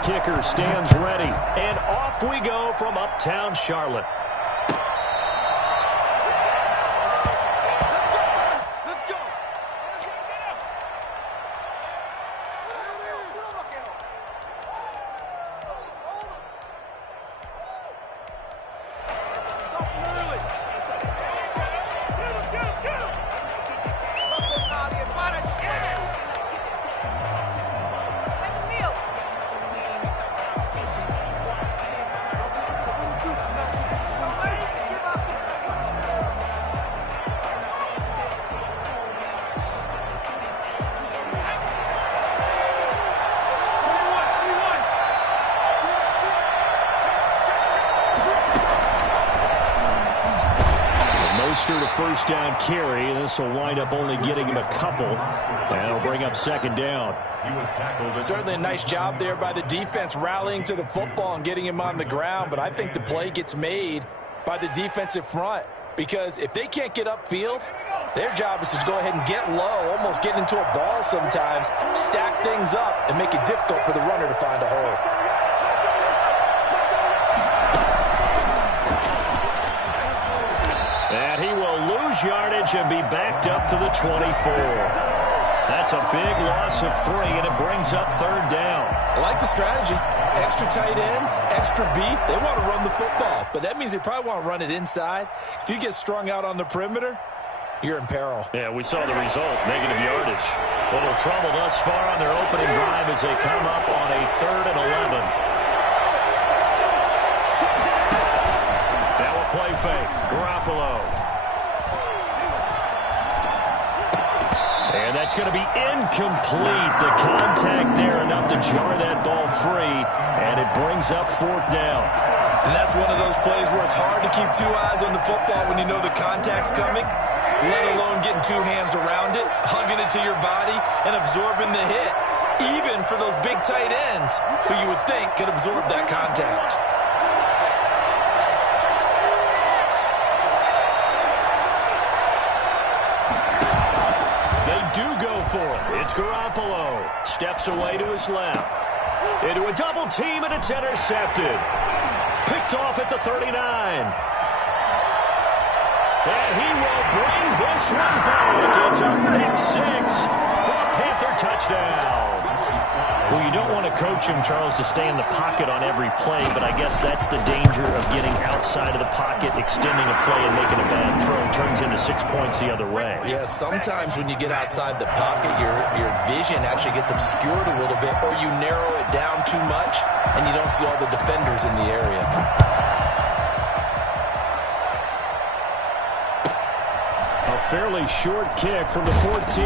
Kicker stands ready, and off we go from uptown Charlotte. To first down carry. This will wind up only getting him a couple. That'll bring up second down. Certainly a nice job there by the defense rallying to the football and getting him on the ground, but I think the play gets made by the defensive front because if they can't get upfield, their job is to go ahead and get low, almost get into a ball sometimes, stack things up, and make it difficult for the runner to find a hole. And he will lose yardage and be backed up to the 24. That's a big loss of 3, and it brings up third down. I like the strategy. Extra tight ends, extra beef. They want to run the football, but that means they probably want to run it inside. If you get strung out on the perimeter, you're in peril. Yeah, we saw the result, negative yardage. A little trouble thus far on their opening drive as they come up on a 3rd and 11. Now a play fake. Garoppolo. And that's going to be incomplete. The contact there enough to jar that ball free, and it brings up 4th down. And that's one of those plays where it's hard to keep 2 eyes on the football when you know the contact's coming, let alone getting 2 hands around it, hugging it to your body, and absorbing the hit, even for those big tight ends who you would think could absorb that contact. It's Garoppolo. Steps away to his left. Into a double team, and it's intercepted. Picked off at the 39. And he will bring this one back. It's a big 6 for a Panther touchdown. Well, you don't want to coach him, Charles, to stay in the pocket on every play, but I guess that's the danger of getting outside of the pocket, extending a play and making a bad throw. Turns into 6 points the other way. Yeah, sometimes when you get outside the pocket, your vision actually gets obscured a little bit, or you narrow it down too much, and you don't see all the defenders in the area. A fairly short kick from the 14.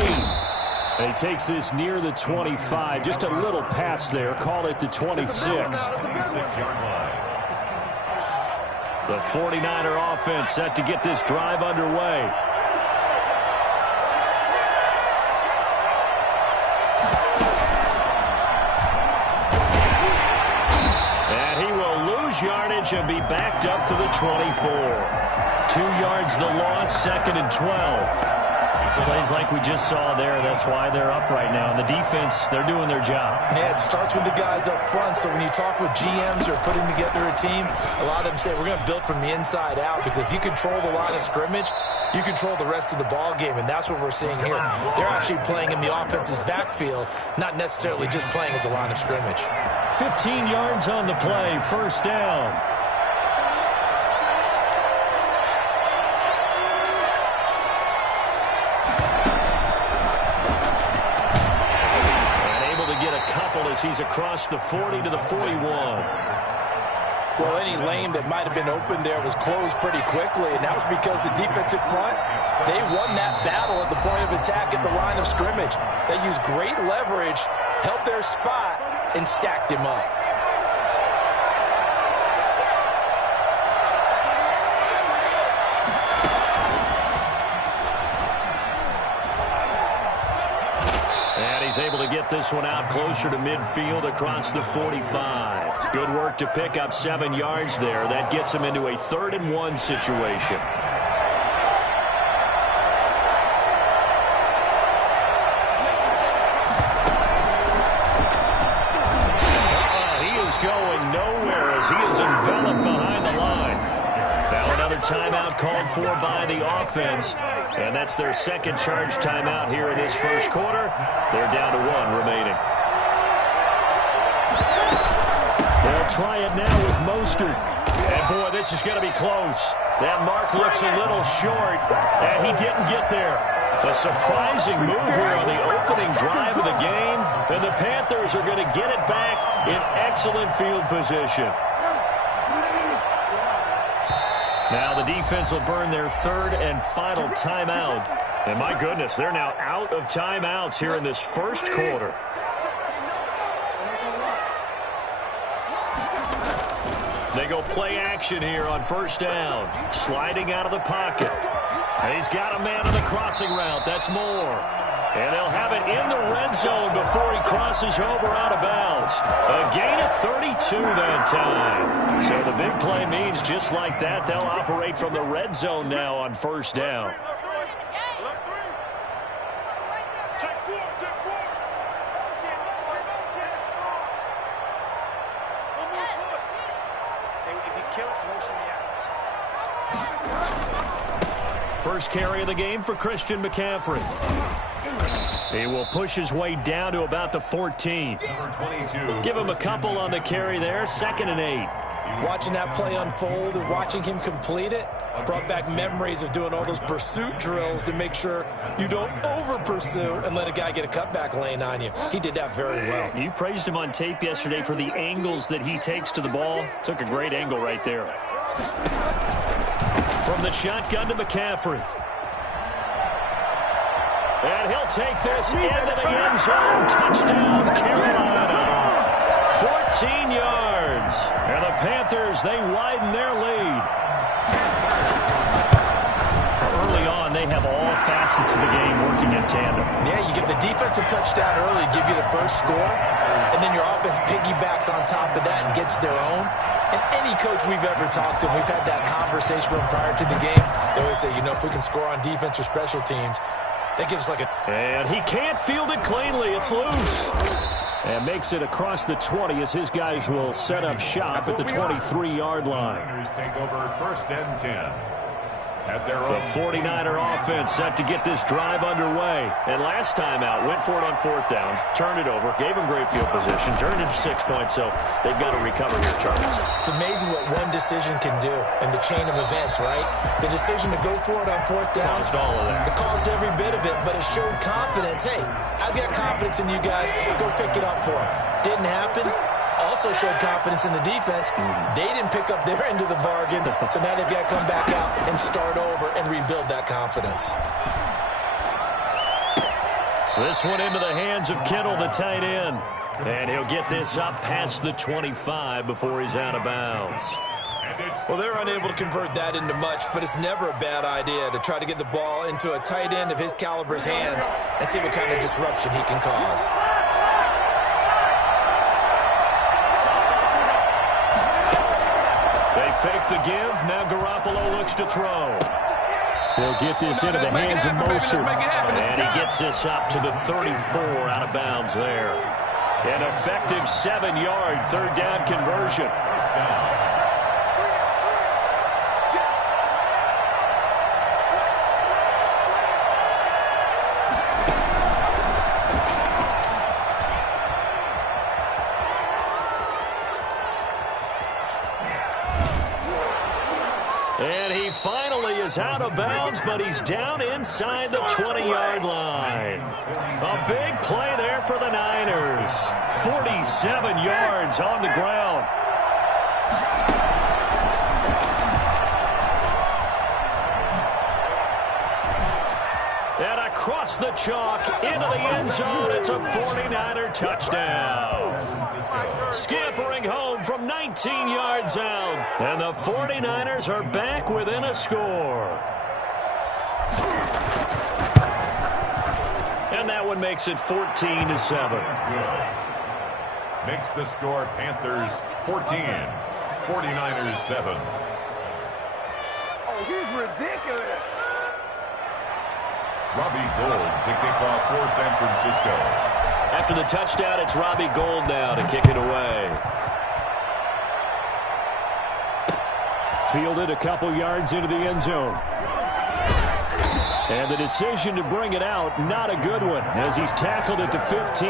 And he takes this near the 25. Just a little pass there. Call it the 26. The 49er offense set to get this drive underway. And he will lose yardage and be backed up to the 24. 2 yards the loss, 2nd and 12. Plays like we just saw there. That's why they're up right now. And the defense, they're doing their job. Yeah, it starts with the guys up front. So when you talk with GMs who are putting together a team, a lot of them say, we're going to build from the inside out. Because if you control the line of scrimmage, you control the rest of the ball game. And that's what we're seeing here. They're actually playing in the offense's backfield, not necessarily just playing at the line of scrimmage. 15 yards on the play, first down. He's across the 40 to the 41. Well, any lane that might have been open there was closed pretty quickly, and that was because the defensive front, they won that battle at the point of attack at the line of scrimmage. They used great leverage, held their spot, and stacked him up. He's able to get this one out closer to midfield across the 45. Good work to pick up 7 yards there. That gets him into a 3rd and 1 situation. is going nowhere as he is enveloped behind the line. Now another timeout called for by the offense, and that's their second charge timeout here in this first quarter. They're down to 1 remaining. They'll try it now with Mostert. And, boy, this is going to be close. That mark looks a little short, and he didn't get there. A surprising move here on the opening drive of the game, and the Panthers are going to get it back in excellent field position. Now the defense will burn their third and final timeout. And, my goodness, they're now out of timeouts here in this first quarter. They go play action here on first down. Sliding out of the pocket. And he's got a man on the crossing route. That's Moore. And they'll have it in the red zone before he crosses over out of bounds. A gain of 32 that time. So the big play means just like that, they'll operate from the red zone now on first down. First carry of the game for Christian McCaffrey. He will push his way down to about the 14. Give him a couple on the carry there. 2nd and 8. Watching that play unfold and watching him complete it brought back memories of doing all those pursuit drills to make sure you don't over-pursue and let a guy get a cutback lane on you. He did that very well. You praised him on tape yesterday for the angles that he takes to the ball. Took a great angle right there. From the shotgun to McCaffrey. And he'll take this into the end zone. Touchdown, Carolina. 14 yards. And the Panthers, they widen their lead. Early on, they have all facets of the game working in tandem. Yeah, you get the defensive touchdown early, give you the first score, and then your offense piggybacks on top of that and gets their own. And any coach we've ever talked to, we've had that conversation with them prior to the game. They always say, you know, if we can score on defense or special teams, that gives like a... And he can't field it cleanly. It's loose. And makes it across the 20 as his guys will set up shop at the 23-yard line. Take over 1st and 10. The 49er offense set to get this drive underway. And last time out, went for it on 4th down, turned it over, gave them great field position, turned into 6 points, so they've got to recover here, Charles. It's amazing what one decision can do in the chain of events, right? The decision to go for it on 4th down. Caused all of that. It caused every bit of it, but it showed confidence. Hey, I've got confidence in you guys. Go pick it up for them. Didn't happen. Also showed confidence in the defense. They didn't pick up their end of the bargain, so now they've got to come back out and start over and rebuild that confidence. This one into the hands of Kittle, the tight end. And he'll get this up past the 25 before he's out of bounds. Well, they're unable to convert that into much, but it's never a bad idea to try to get the ball into a tight end of his caliber's hands and see what kind of disruption he can cause. Fake the give. Now Garoppolo looks to throw. He'll get this into the hands of Mostert. And he gets this up to the 34 out of bounds there. An effective 7-yard 3rd down conversion. And he finally is out of bounds, but he's down inside the 20-yard line. A big play there for the Niners. 47 yards on the ground. And across the chalk into the end zone, it's a 49er touchdown. Scampering home from 19 yards out. And the 49ers are back within a score. And that one makes it 14-7. Makes the score Panthers 14, 49ers 7. Oh, he's ridiculous. Robbie Gould to kick off for San Francisco. After the touchdown, it's Robbie Gould now to kick it away. Fielded a couple yards into the end zone. And the decision to bring it out, not a good one, as he's tackled at the 15.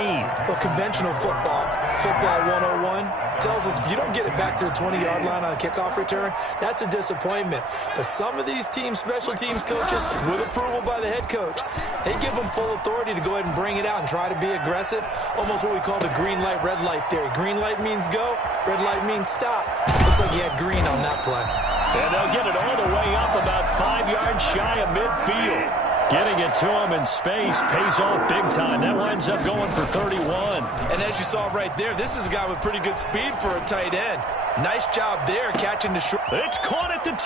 Well, conventional football 101, tells us if you don't get it back to the 20-yard line on a kickoff return, that's a disappointment. But some of these special teams coaches, with approval by the head coach, they give them full authority to go ahead and bring it out and try to be aggressive, almost what we call the green light, red light theory. Green light means go, red light means stop. Looks like he had green on that play. And they'll get it all the way up about 5 yards shy of midfield. Getting it to him in space pays off big time. That winds up going for 31. And as you saw right there, this is a guy with pretty good speed for a tight end. Nice job there catching the short. It's caught at the 10.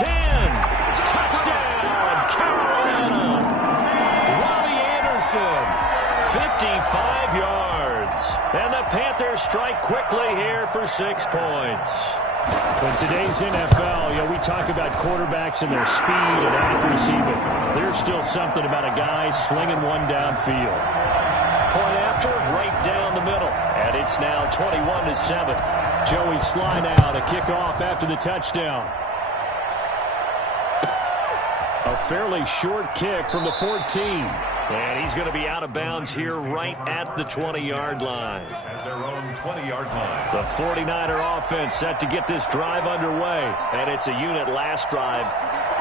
Touchdown, Carolina. Robbie Anderson, 55 yards. And the Panthers strike quickly here for 6 points. In today's NFL, we talk about quarterbacks and their speed and accuracy, but there's still something about a guy slinging one downfield. Point after, right down the middle. And it's now 21-7. Joey Sly now to kick off after the touchdown. A fairly short kick from the 14. And he's going to be out of bounds here right at the 20-yard line. At their own 20-yard line. The 49er offense set to get this drive underway. And it's a unit last drive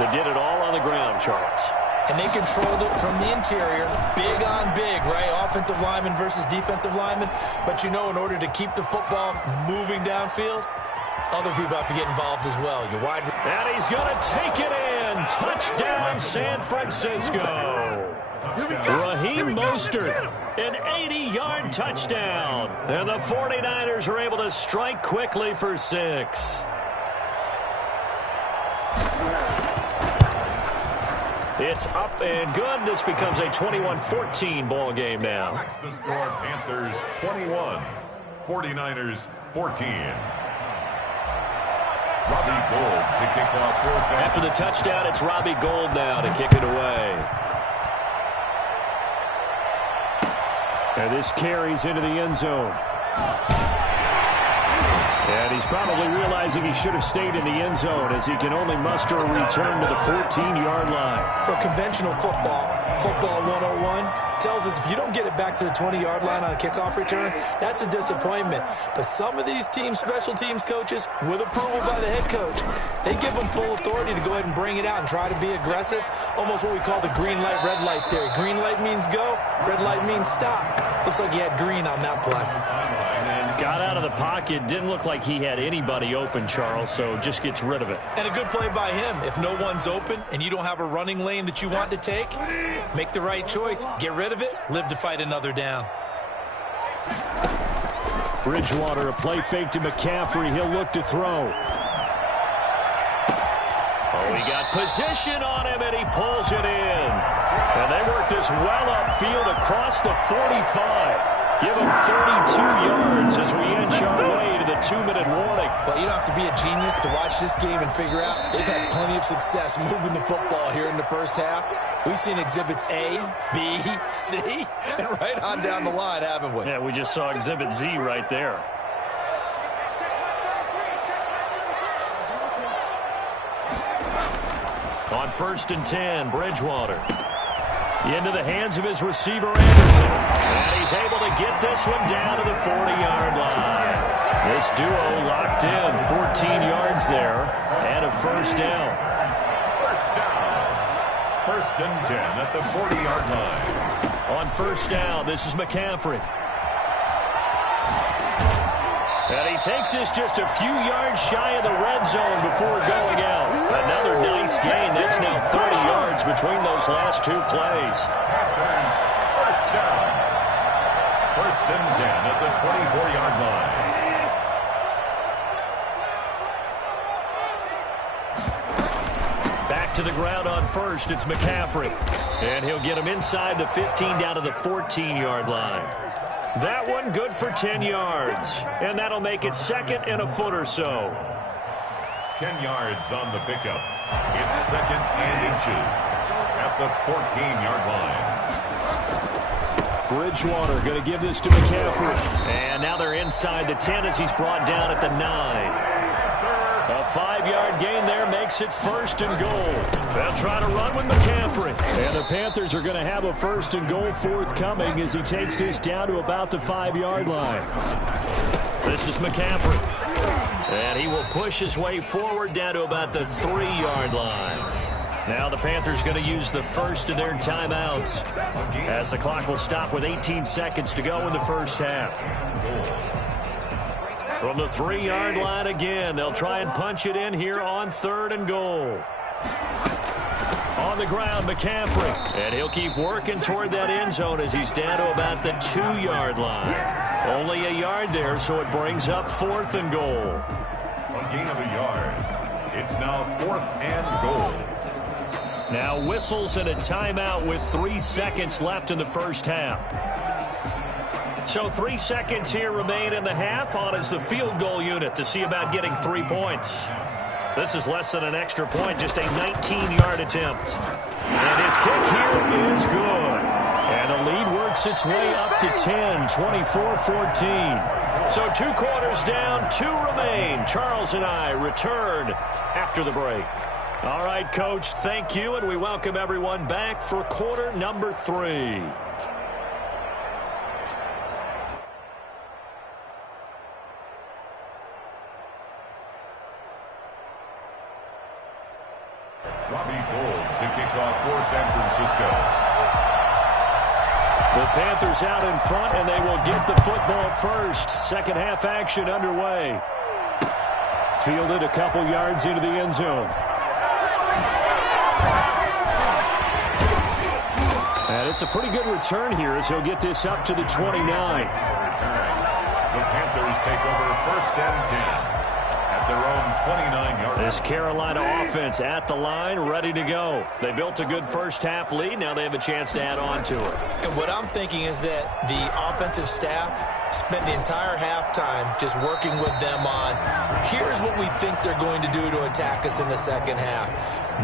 that did it all on the ground, Charles. And they controlled it from the interior, big on big, right? Offensive lineman versus defensive lineman. But in order to keep the football moving downfield, other people have to get involved as well. Your wide. And he's going to take it in. Touchdown, San Francisco. Raheem Mostert, an 80-yard touchdown. And the 49ers are able to strike quickly for 6. It's up and good. This becomes a 21-14 ball game now. That's the score. Panthers 21, 49ers 14. Robbie Gould to kick off for San. After the touchdown, it's Robbie Gould now to kick it away. And this carries into the end zone. And he's probably realizing he should have stayed in the end zone as he can only muster a return to the 14-yard line. For conventional football 101, tells us if you don't get it back to the 20-yard line on a kickoff return, that's a disappointment. But some of these special teams coaches, with approval by the head coach, they give them full authority to go ahead and bring it out and try to be aggressive, almost what we call the green light, red light theory. Green light means go, red light means stop. Looks like he had green on that play. Got out of the pocket. Didn't look like he had anybody open, Charles, so just gets rid of it. And a good play by him. If no one's open and you don't have a running lane that you want to take, make the right choice. Get rid of it. Live to fight another down. Bridgewater, a play fake to McCaffrey. He'll look to throw. Oh, he got position on him, and he pulls it in. And they work this well upfield across the 45. Give him 32 yards as we inch our way to the 2-minute warning. Well, you don't have to be a genius to watch this game and figure out they've had plenty of success moving the football here in the first half. We've seen exhibits A, B, C, and right on down the line, haven't we? Yeah, we just saw exhibit Z right there. On 1st and 10, Bridgewater. Into the hands of his receiver, Anderson. And he's able to get this one down to the 40-yard line. This duo locked in, 14 yards there, and a first down. First down. 1st and 10 at the 40-yard line. On 1st down, this is McCaffrey. And he takes this just a few yards shy of the red zone before going out. Another nice gain. That's now 30 yards between those last 2 plays. First down. 1st and 10 at the 24-yard line. Back to the ground on 1st. It's McCaffrey. And he'll get him inside the 15 down to the 14-yard line. That one good for 10 yards. And that'll make it 2nd and a foot or so. 10 yards on the pickup. It's 2nd and inches at the 14-yard line. Bridgewater going to give this to McCaffrey. And now they're inside the 10 as he's brought down at the 9. A 5-yard gain there makes it 1st and goal. They'll try to run with McCaffrey. And the Panthers are going to have a 1st and goal forthcoming as he takes this down to about the 5-yard line. This is McCaffrey. And he will push his way forward down to about the 3-yard line. Now the Panthers going to use the first of their timeouts as the clock will stop with 18 seconds to go in the first half. From the 3-yard line again, they'll try and punch it in here on 3rd and goal. On the ground, McCaffrey. And he'll keep working toward that end zone as he's down to about the 2-yard line. Only a yard there, so it brings up 4th and goal. A gain of a yard. It's now 4th and goal. Now whistles and a timeout with 3 seconds left in the first half. So 3 seconds here remain in the half. On is the field goal unit to see about getting 3 points. This is less than an extra point, just a 19-yard attempt. And his kick here is good. And the lead works its way up to 10, 24-14. So 2 quarters down, 2 remain. Charles and I return after the break. All right, Coach, thank you, and we welcome everyone back for quarter number 3. To kick off for San Francisco. The Panthers out in front, and they will get the football first. Second half action underway. Fielded a couple yards into the end zone. And it's a pretty good return here as he'll get this up to the 29. The Panthers take over 1st and 10. Their own 29-yard. This Carolina offense at the line, ready to go. They built a good first half lead. Now they have a chance to add on to it. And what I'm thinking is that the offensive staff spent the entire halftime just working with them on, here's what we think they're going to do to attack us in the second half.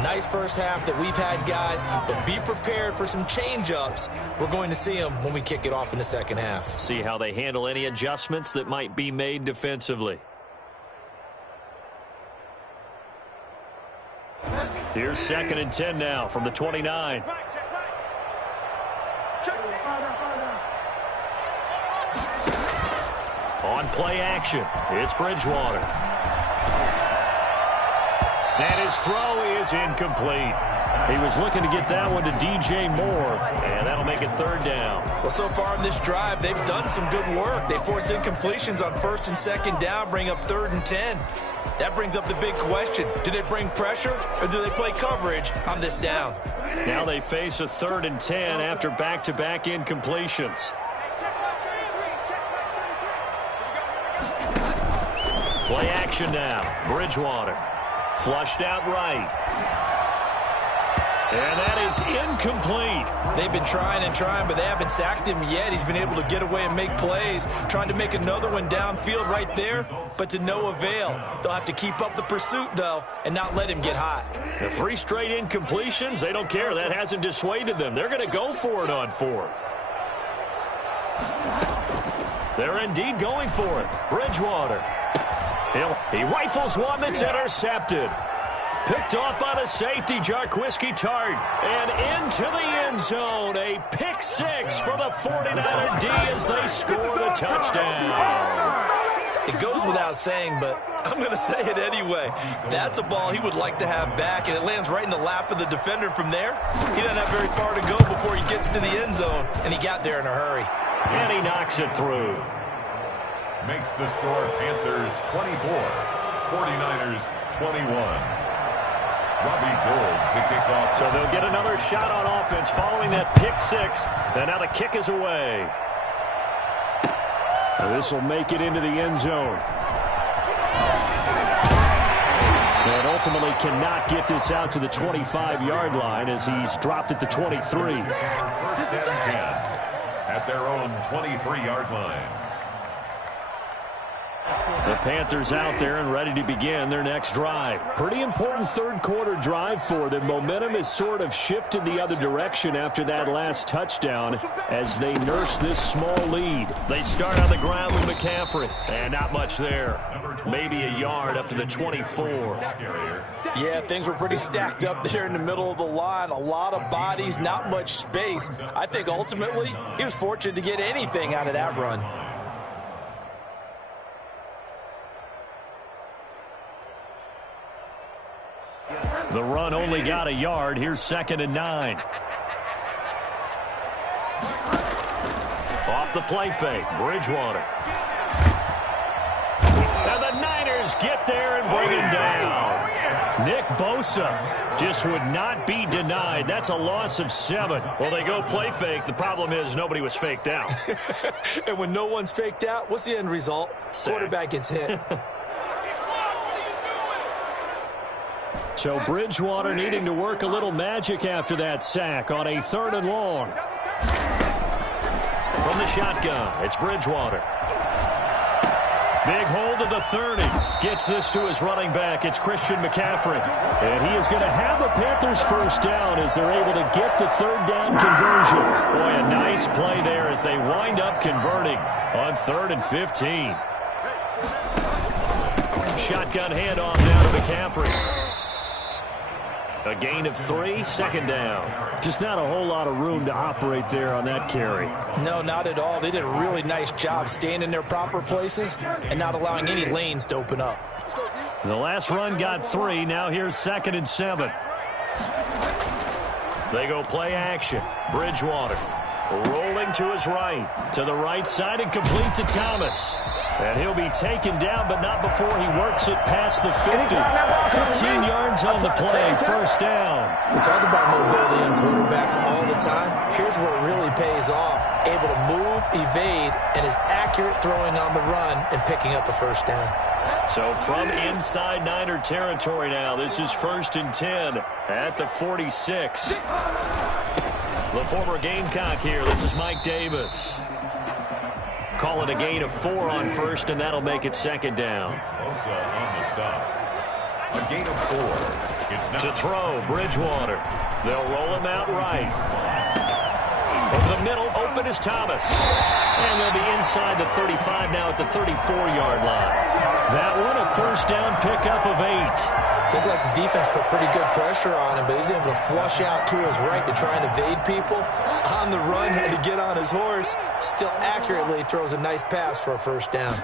Nice first half that we've had, guys, but be prepared for some change-ups. We're going to see them when we kick it off in the second half. See how they handle any adjustments that might be made defensively. Here's 2nd and 10 now from the 29. On play action, it's Bridgewater. And his throw is incomplete. He was looking to get that one to DJ Moore, and that'll make it 3rd down. Well, so far in this drive, they've done some good work. They force incompletions on 1st and 2nd down, bring up 3rd and 10. That brings up the big question. Do they bring pressure or do they play coverage on this down? Now they face a 3rd and 10 after back-to-back incompletions. Play action now. Bridgewater. Flushed out right. And that is incomplete. They've been trying and trying, but they haven't sacked him yet. He's been able to get away and make plays. Trying to make another one downfield right there, but to no avail. They'll have to keep up the pursuit, though, and not let him get hot. The 3 straight incompletions, they don't care. That hasn't dissuaded them. They're going to go for it on 4th. They're indeed going for it. Bridgewater. He rifles one that's intercepted. Picked off by the safety, Jarquiski Tart. And into the end zone. A pick 6 for the 49er D as they score the touchdown. It goes without saying, but I'm going to say it anyway. That's a ball he would like to have back, and it lands right in the lap of the defender from there. He doesn't have very far to go before he gets to the end zone, and he got there in a hurry. And he knocks it through. Makes the score Panthers 24, 49ers 21. Robbie Gould to kick off. So they'll get another shot on offense following that pick 6. And now the kick is away. This will make it into the end zone. And ultimately cannot get this out to the 25-yard line as he's dropped at the 23. 1st and 10 at their own 23-yard line. The Panthers out there and ready to begin their next drive. Pretty important third quarter drive for them. Momentum has sort of shifted the other direction after that last touchdown as they nurse this small lead. They start on the ground with McCaffrey, and not much there. Maybe a yard up to the 24. Yeah, things were pretty stacked up there in the middle of the line. A lot of bodies, not much space. I think ultimately he was fortunate to get anything out of that run. The run only got a yard. Here's 2nd and 9. Off the play fake, Bridgewater. And the Niners get there and bring him down. Nick Bosa just would not be denied. That's a loss of 7. Well, they go play fake. The problem is nobody was faked out. And when no one's faked out, what's the end result? Sack. Quarterback gets hit. So Bridgewater needing to work a little magic after that sack on a 3rd and long. From the shotgun, it's Bridgewater. Big hold of the 30. Gets this to his running back. It's Christian McCaffrey. And he is going to have a Panthers first down as they're able to get the 3rd down conversion. Boy, a nice play there as they wind up converting on 3rd and 15. Shotgun handoff now to McCaffrey. A gain of 3, 2nd down. Just not a whole lot of room to operate there on that carry. No, not at all. They did a really nice job staying in their proper places and not allowing any lanes to open up. The last run got 3. Now here's 2nd and 7. They go play action. Bridgewater rolling to his right. To the right side and complete to Thomas. And he'll be taken down, but not before he works it past the 50. 15 yards on the play, first down. We talk about mobility in quarterbacks all the time. Here's where it really pays off. Able to move, evade, and is accurate throwing on the run and picking up a first down. So from inside Niner territory now, this is 1st and 10 at the 46. The former Gamecock here. This is Mike Davis. Calling a gain of 4 on 1st, and that'll make it 2nd down. Bosa on the stop. A gain of 4. It's not to throw, Bridgewater. They'll roll him out right. Over the middle, open is Thomas. And they'll be inside the 35 now at the 34-yard line. That one, a first down pickup of 8. Looked like the defense put pretty good pressure on him, but he's able to flush out to his right to try and evade people. On the run, had to get on his horse. Still accurately throws a nice pass for a first down.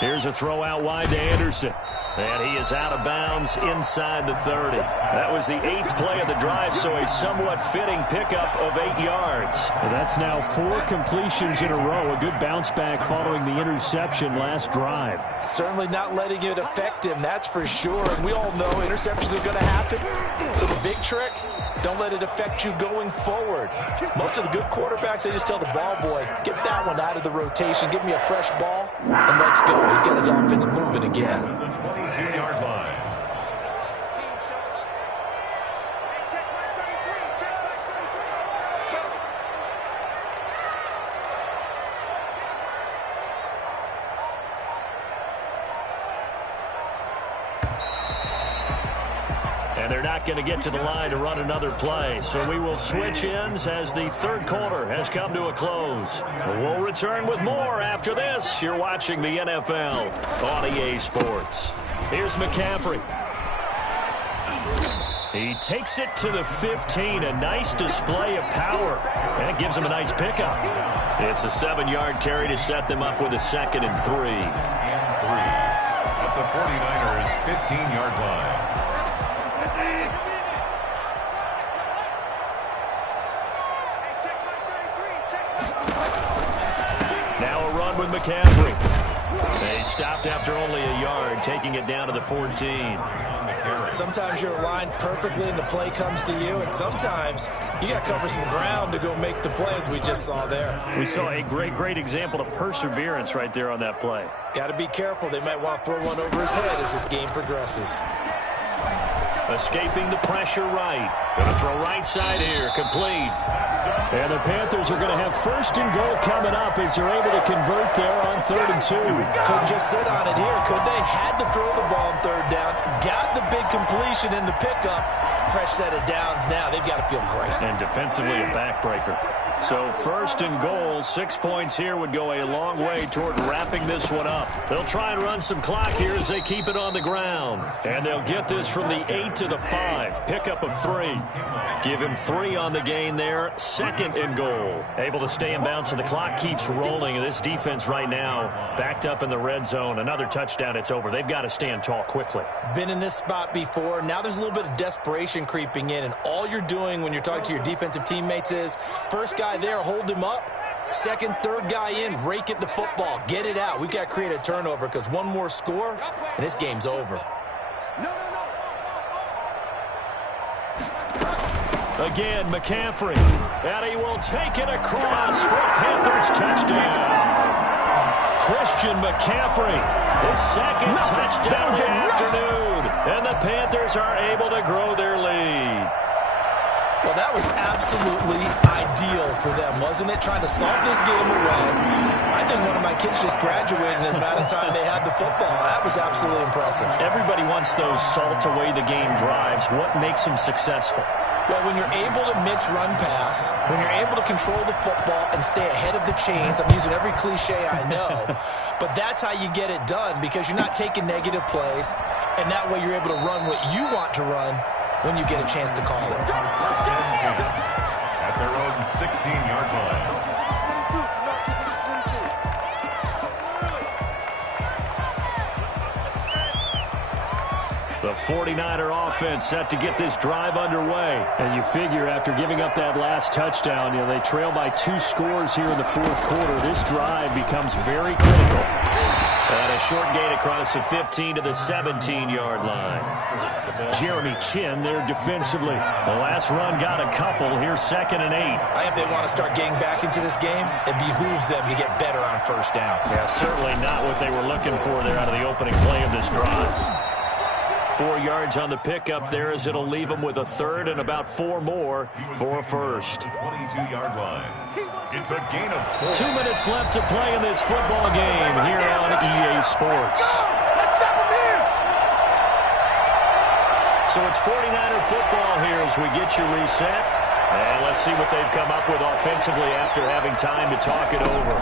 Here's a throw out wide to Anderson. And he is out of bounds inside the 30. That was the 8th play of the drive, so a somewhat fitting pickup of 8 yards. Well, that's now 4 completions in a row. A good bounce back following the interception last drive. Certainly not letting it affect him, that's for sure. And we all know interceptions are going to happen. So the big trick, don't let it affect you going forward. Most of the good quarterbacks, they just tell the ball boy, get that one out of the rotation, give me a fresh ball, and let's go. He's got his offense moving again. 22-yard line. And they're not going to get to the line to run another play. So we will switch ends as the 3rd quarter has come to a close. We'll return with more after this. You're watching the NFL on EA Sports. Here's McCaffrey. He takes it to the 15. A nice display of power. And it gives him a nice pickup. It's a 7-yard carry to set them up with a 2nd and 3. And 3 at the 49ers' 15-yard line. Now a run with McCaffrey. They stopped after only a yard, taking it down to the 14. Sometimes you're aligned perfectly and the play comes to you, and sometimes you got to cover some ground to go make the play, as we just saw there. We saw a great example of perseverance right there on that play. Got to be careful. They might want to throw one over his head as this game progresses. Escaping the pressure right. Going to throw right side here, complete. And the Panthers are going to have first and goal coming up as they're able to convert there on 3rd and 2. Couldn't just sit on it here, could they? Had to throw the ball on 3rd down. Got the big completion in the pickup. Fresh set of downs now. They've got to feel great. And defensively a backbreaker. So 1st and goal, 6 points here would go a long way toward wrapping this one up. They'll try and run some clock here as they keep it on the ground. And they'll get this from the 8 to the 5. Pickup of 3. Give him 3 on the gain there. 2nd and goal. Able to stay in bounds, and the clock keeps rolling. This defense right now backed up in the red zone. Another touchdown, it's over. They've got to stand tall quickly. Been in this spot before. Now there's a little bit of desperation creeping in, and all you're doing when you're talking to your defensive teammates is first guy there, hold him up. 2nd, 3rd guy in, rake at the football. Get it out. We've got to create a turnover because one more score, and this game's over. Again, McCaffrey. And he will take it across for a Panthers touchdown. Christian McCaffrey, his 2nd touchdown of the afternoon. And the Panthers are able to grow their lead. Well, that was absolutely ideal for them, wasn't it? Trying to solve this game away. I think one of my kids just graduated in the amount of time they had the football. That was absolutely impressive. Everybody wants those salt-away-the-game drives. What makes them successful? Well, when you're able to mix run-pass, when you're able to control the football and stay ahead of the chains, I'm using every cliche I know, but that's how you get it done because you're not taking negative plays, and that way you're able to run what you want to run when you get a chance to call it. At their own 16-yard line. The 49er offense set to get this drive underway. And you figure after giving up that last touchdown, they trail by 2 scores here in the 4th quarter. This drive becomes very critical. And a short gain across the 15 to the 17-yard line. Jeremy Chin there defensively. The last run got a couple. Here's 2nd and 8. If they want to start getting back into this game, it behooves them to get better on 1st down. Yeah, certainly not what they were looking for there out of the opening play of this drive. 4 yards on the pickup there as it'll leave them with a 3rd and about 4 more for a 1st. 22-yard line. It's a gain of 4. 2 minutes left to play in this football game here on EA Sports. So it's 49er football here as we get your reset. And let's see what they've come up with offensively after having time to talk it over.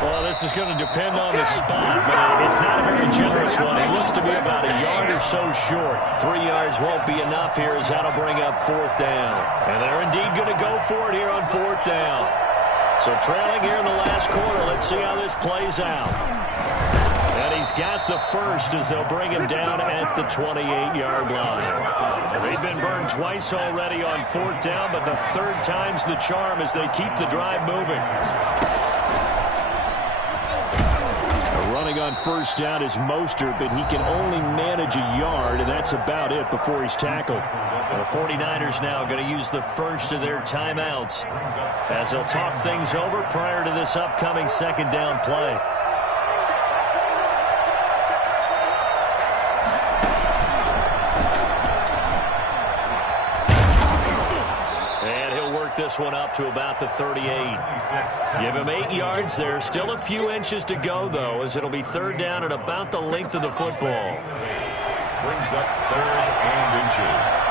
Well, this is going to depend on the spot, but it's not a very generous one. He looks to be about a yard or so short. 3 yards won't be enough here as that'll bring up 4th down. And they're indeed going to go for it here on 4th down. So trailing here in the last quarter, let's see how this plays out. And he's got the 1st as they'll bring him down at the 28-yard line. They've been burned twice already on 4th down, but the 3rd time's the charm as they keep the drive moving. Running on 1st down is Mostert, but he can only manage a yard, and that's about it before he's tackled. The 49ers now going to use the 1st of their timeouts as they'll talk things over prior to this upcoming 2nd down play. This one up to about the 38. Give him 8 yards there. Still a few inches to go, though, as it'll be 3rd down at about the length of the football. Brings up 3rd and inches.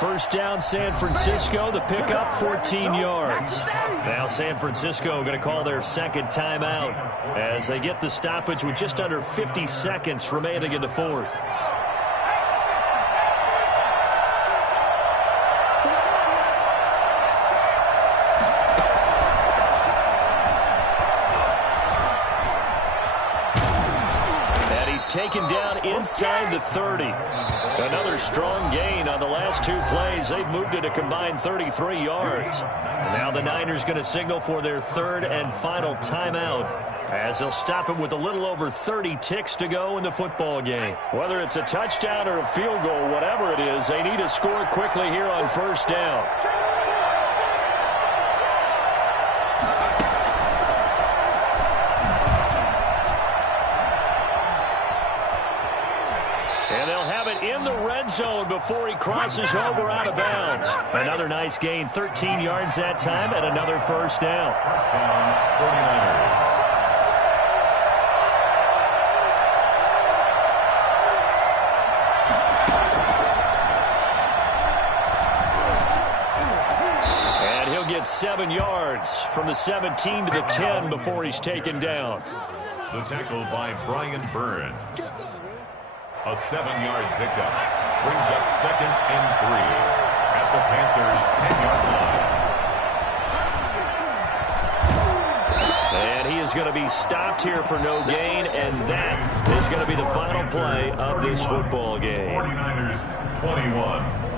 First down, San Francisco. The pickup, 14 yards. Now San Francisco going to call their 2nd timeout as they get the stoppage with just under 50 seconds remaining in the 4th. And he's taken down inside the 30. Another strong gain on the last 2 plays. They've moved it a combined 33 yards. Now the Niners going to signal for their 3rd and final timeout as they'll stop it with a little over 30 ticks to go in the football game. Whether it's a touchdown or a field goal, whatever it is, they need to score quickly here on 1st down. zone before he crosses over out of bounds. Another nice gain, 13 yards that time, and another first down. First down, 49ers. And he'll get 7 yards from the 17 to the 10 before he's taken down. The tackle by Brian Burns. A 7-yard pickup brings up 2nd and 3 at the Panthers' 10-yard line. And he is going to be stopped here for no gain, and that is going to be the final play of this football game. 49ers 21.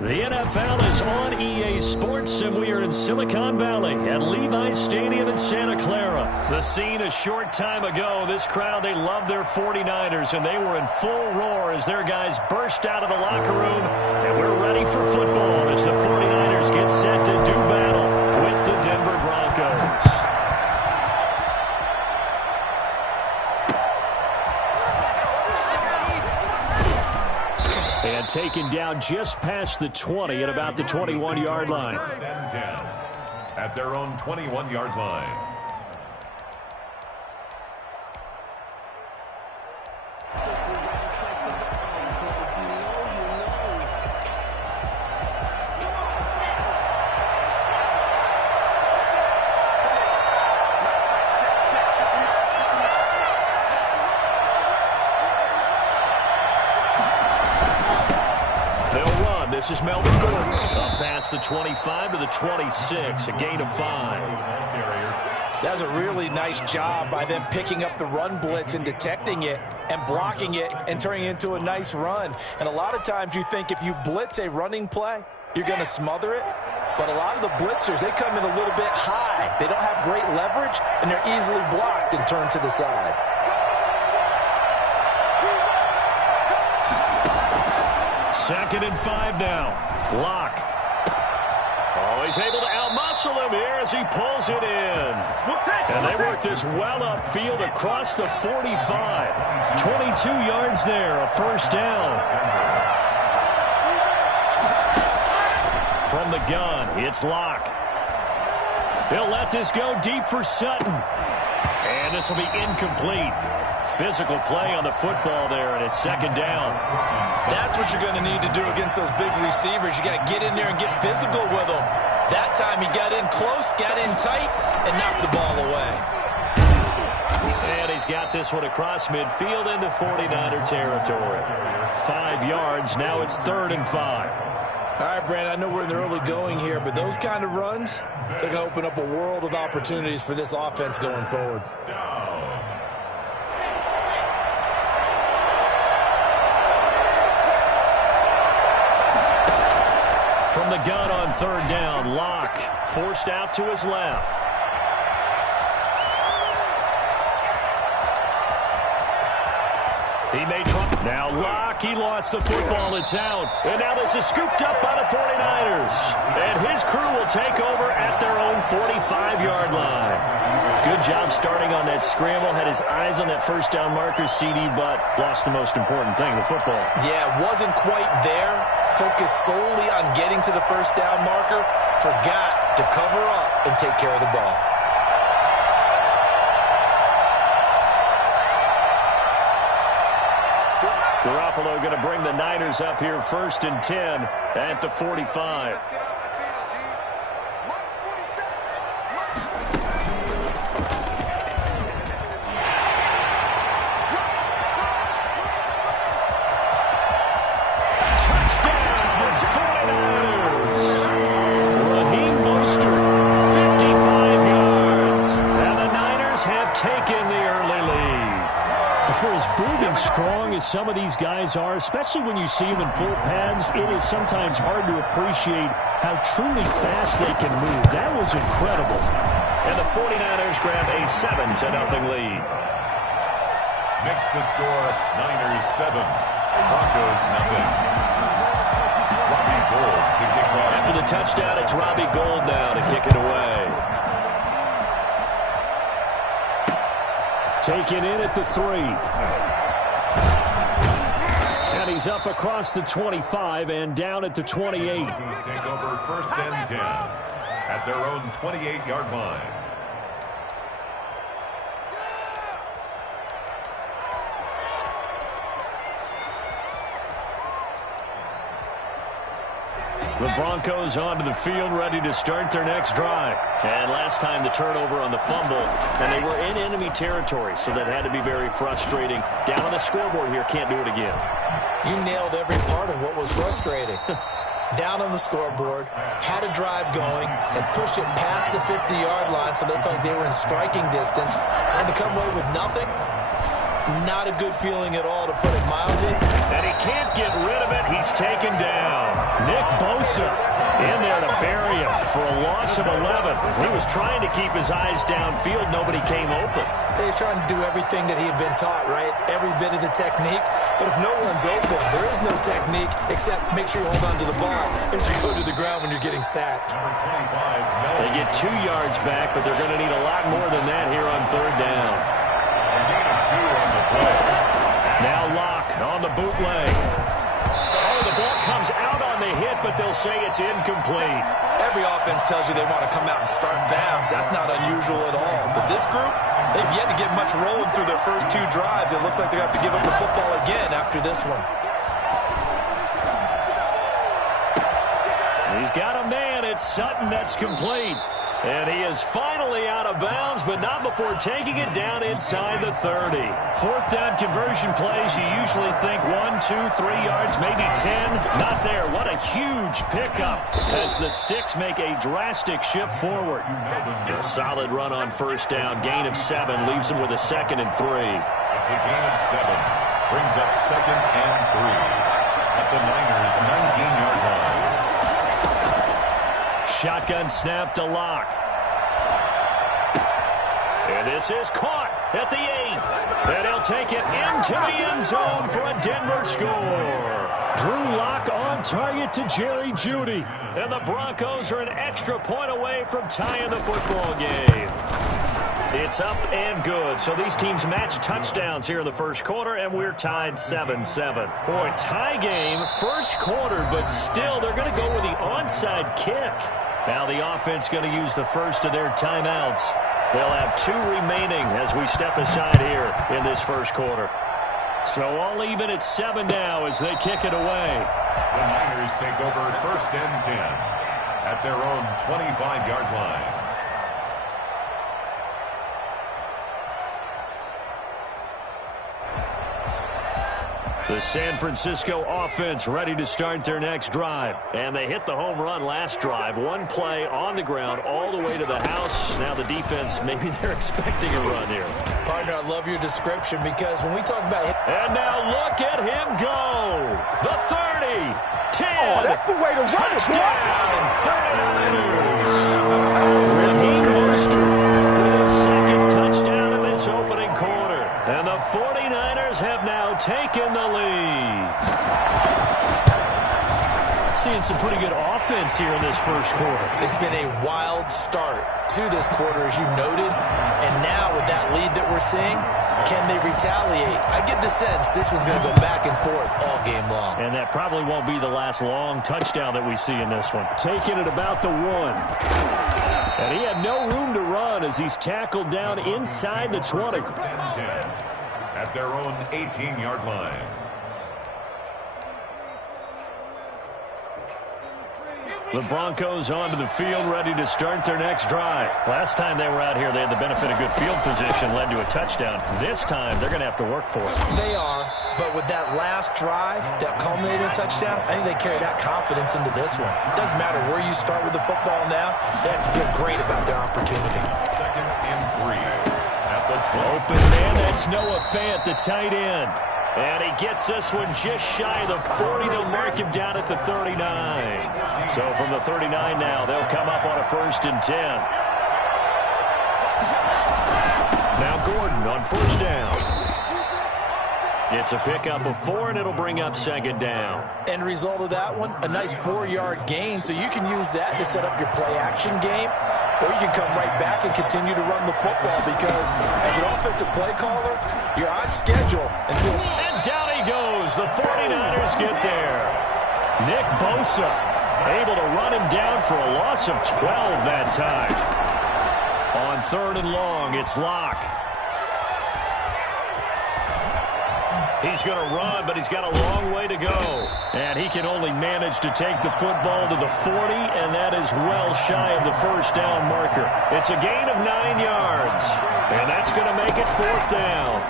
The NFL is on EA Sports, and we are in Silicon Valley at Levi's Stadium in Santa Clara. The scene a short time ago, this crowd, they love their 49ers, and they were in full roar as their guys burst out of the locker room, and we're ready for football as the 49ers get set to do battle with the Denver Broncos. And taken down just past the 20 at about the 21-yard line. First and 10 at their own 21-yard line. This is Melvin Gordon. Up past the 25 to the 26, a gain of 5. That's a really nice job by them picking up the run blitz and detecting it and blocking it and turning it into a nice run. And a lot of times you think if you blitz a running play, you're going to smother it. But a lot of the blitzers, they come in a little bit high. They don't have great leverage, and they're easily blocked and turned to the side. Second and 5 now. Lock. Oh, he's able to outmuscle him here as he pulls it in. And they work this well upfield across the 45. 22 yards there, a first down. From the gun, it's Lock. He'll let this go deep for Sutton. And this will be incomplete. Physical play on the football there, and it's second down. That's what you're going to need to do against those big receivers. You got to get in there and get physical with them. That time he got in close, got in tight, and knocked the ball away. And he's got this one across midfield into 49er territory. 5 yards, now it's 3rd and 5. All right, Brandon, I know we're in the early going here, but those kind of runs, they're going to open up a world of opportunities for this offense going forward. the gun on third down. Locke forced out to his left. He may try. Now Locke, he lost the football. It's out. And now this is scooped up by the 49ers. And his crew will take over at their own 45-yard line. Good job starting on that scramble. Had his eyes on that first down marker, CD, but lost the most important thing, the football. Yeah, wasn't quite there. Focused solely on getting to the first down marker. Forgot to cover up and take care of the ball. Garoppolo going to bring the Niners up here 1st and 10 at the 45. Some of these guys are, especially when you see them in full pads, it is sometimes hard to appreciate how truly fast they can move. That was incredible. And the 49ers grab a 7-0 lead. Makes the score Niners 7, Broncos nothing. Robbie Gould to kick off. After the touchdown, it's Robbie Gould now to kick it away. Taken in at the 3. And he's up across the 25 and down at the 28. Broncos take over 1st and 10 at their own 28-yard line. The Broncos onto the field, ready to start their next drive. And last time the turnover on the fumble, and they were in enemy territory, so that had to be very frustrating. Down on the scoreboard here, can't do it again. You nailed every part of what was frustrating. Down on the scoreboard, had a drive going, and pushed it past the 50-yard line so they felt like they were in striking distance. And to come away with nothing, not a good feeling at all, to put it mildly. And he can't get rid of it. He's taken down. Nick Bosa in there to bury him for a loss of 11. He was trying to keep his eyes downfield. Nobody came open. He was trying to do everything that he had been taught, right? Every bit of the technique. But if no one's open, there is no technique except make sure you hold on to the ball as you go to the ground when you're getting sacked. They get 2 yards back, but they're going to need a lot more than that here on third down. Now Locke on the bootleg. Oh, the ball comes out on the hit, but they'll say it's incomplete. Every offense tells you they want to come out and start fast. That's not unusual at all. But this group, they've yet to get much rolling through their first 2 drives. It looks like they're going to have to give up the football again after this one. He's got a man. It's Sutton. That's complete. And he is finally out of bounds, but not before taking it down inside the 30. 4th down conversion plays, you usually think 1, 2, 3 yards, maybe 10. Not there. What a huge pickup as the Sticks make a drastic shift forward. A solid run on first down. Gain of 7 leaves him with a 2nd and 3. It's a gain of 7. Brings up 2nd and 3 at the Niners' 19-yard line. Shotgun snap to Locke. And this is caught at the 8. And he'll take it into the end zone for a Denver score. Drew Locke on target to Jerry Jeudy. And the Broncos are an extra point away from tying the football game. It's up and good. So these teams match touchdowns here in the first quarter, and we're tied 7-7. Boy, tie game, first quarter, but still they're going to go with the onside kick. Now the offense going to use the first of their timeouts. They'll have 2 remaining as we step aside here in this first quarter. So all even at 7 now as they kick it away. The Niners take over 1st and 10 at their own 25-yard line. The San Francisco offense ready to start their next drive. And they hit the home run last drive. One play on the ground all the way to the house. Now the defense, maybe they're expecting a run here. Partner, I love your description because when we talk about hit. And now look at him go. The 30, 10. Oh, that's the way to run it, touchdown, 39ers. Raheem Mostert with his second touchdown in this opening quarter. And the 49ers have now taken the lead. Seeing some pretty good offense here in this first quarter. It's been a wild start to this quarter, as you noted. And now with that lead that we're seeing, can they retaliate? I get the sense this one's going to go back and forth all game long. And that probably won't be the last long touchdown that we see in this one. Taking it about the 1. And he had no room to run as he's tackled down inside the 20. At their own 18-yard line. The Broncos onto the field, ready to start their next drive. Last time they were out here, they had the benefit of good field position, led to a touchdown. This time, they're going to have to work for it. They are, but with that last drive, that culminating touchdown, I think they carry that confidence into this one. It doesn't matter where you start with the football now. They have to feel great about their opportunity. 2nd and 3 at the 12. Open man, that's Noah Fant, the tight end. And he gets this one just shy of the 40. They'll mark him down at the 39. So from the 39 now, they'll come up on a 1st and 10. Now Gordon on 1st down. It's a pickup of 4, and it'll bring up 2nd down. End result of that one, a nice 4-yard gain. So you can use that to set up your play-action game, or you can come right back and continue to run the football because as an offensive play caller, you're on schedule. And down he goes. The 49ers get there. Nick Bosa able to run him down for a loss of 12 that time. On 3rd and long, it's Locke. He's going to run, but he's got a long way to go. And he can only manage to take the football to the 40, and that is well shy of the 1st down marker. It's a gain of 9 yards, and that's going to make it 4th down.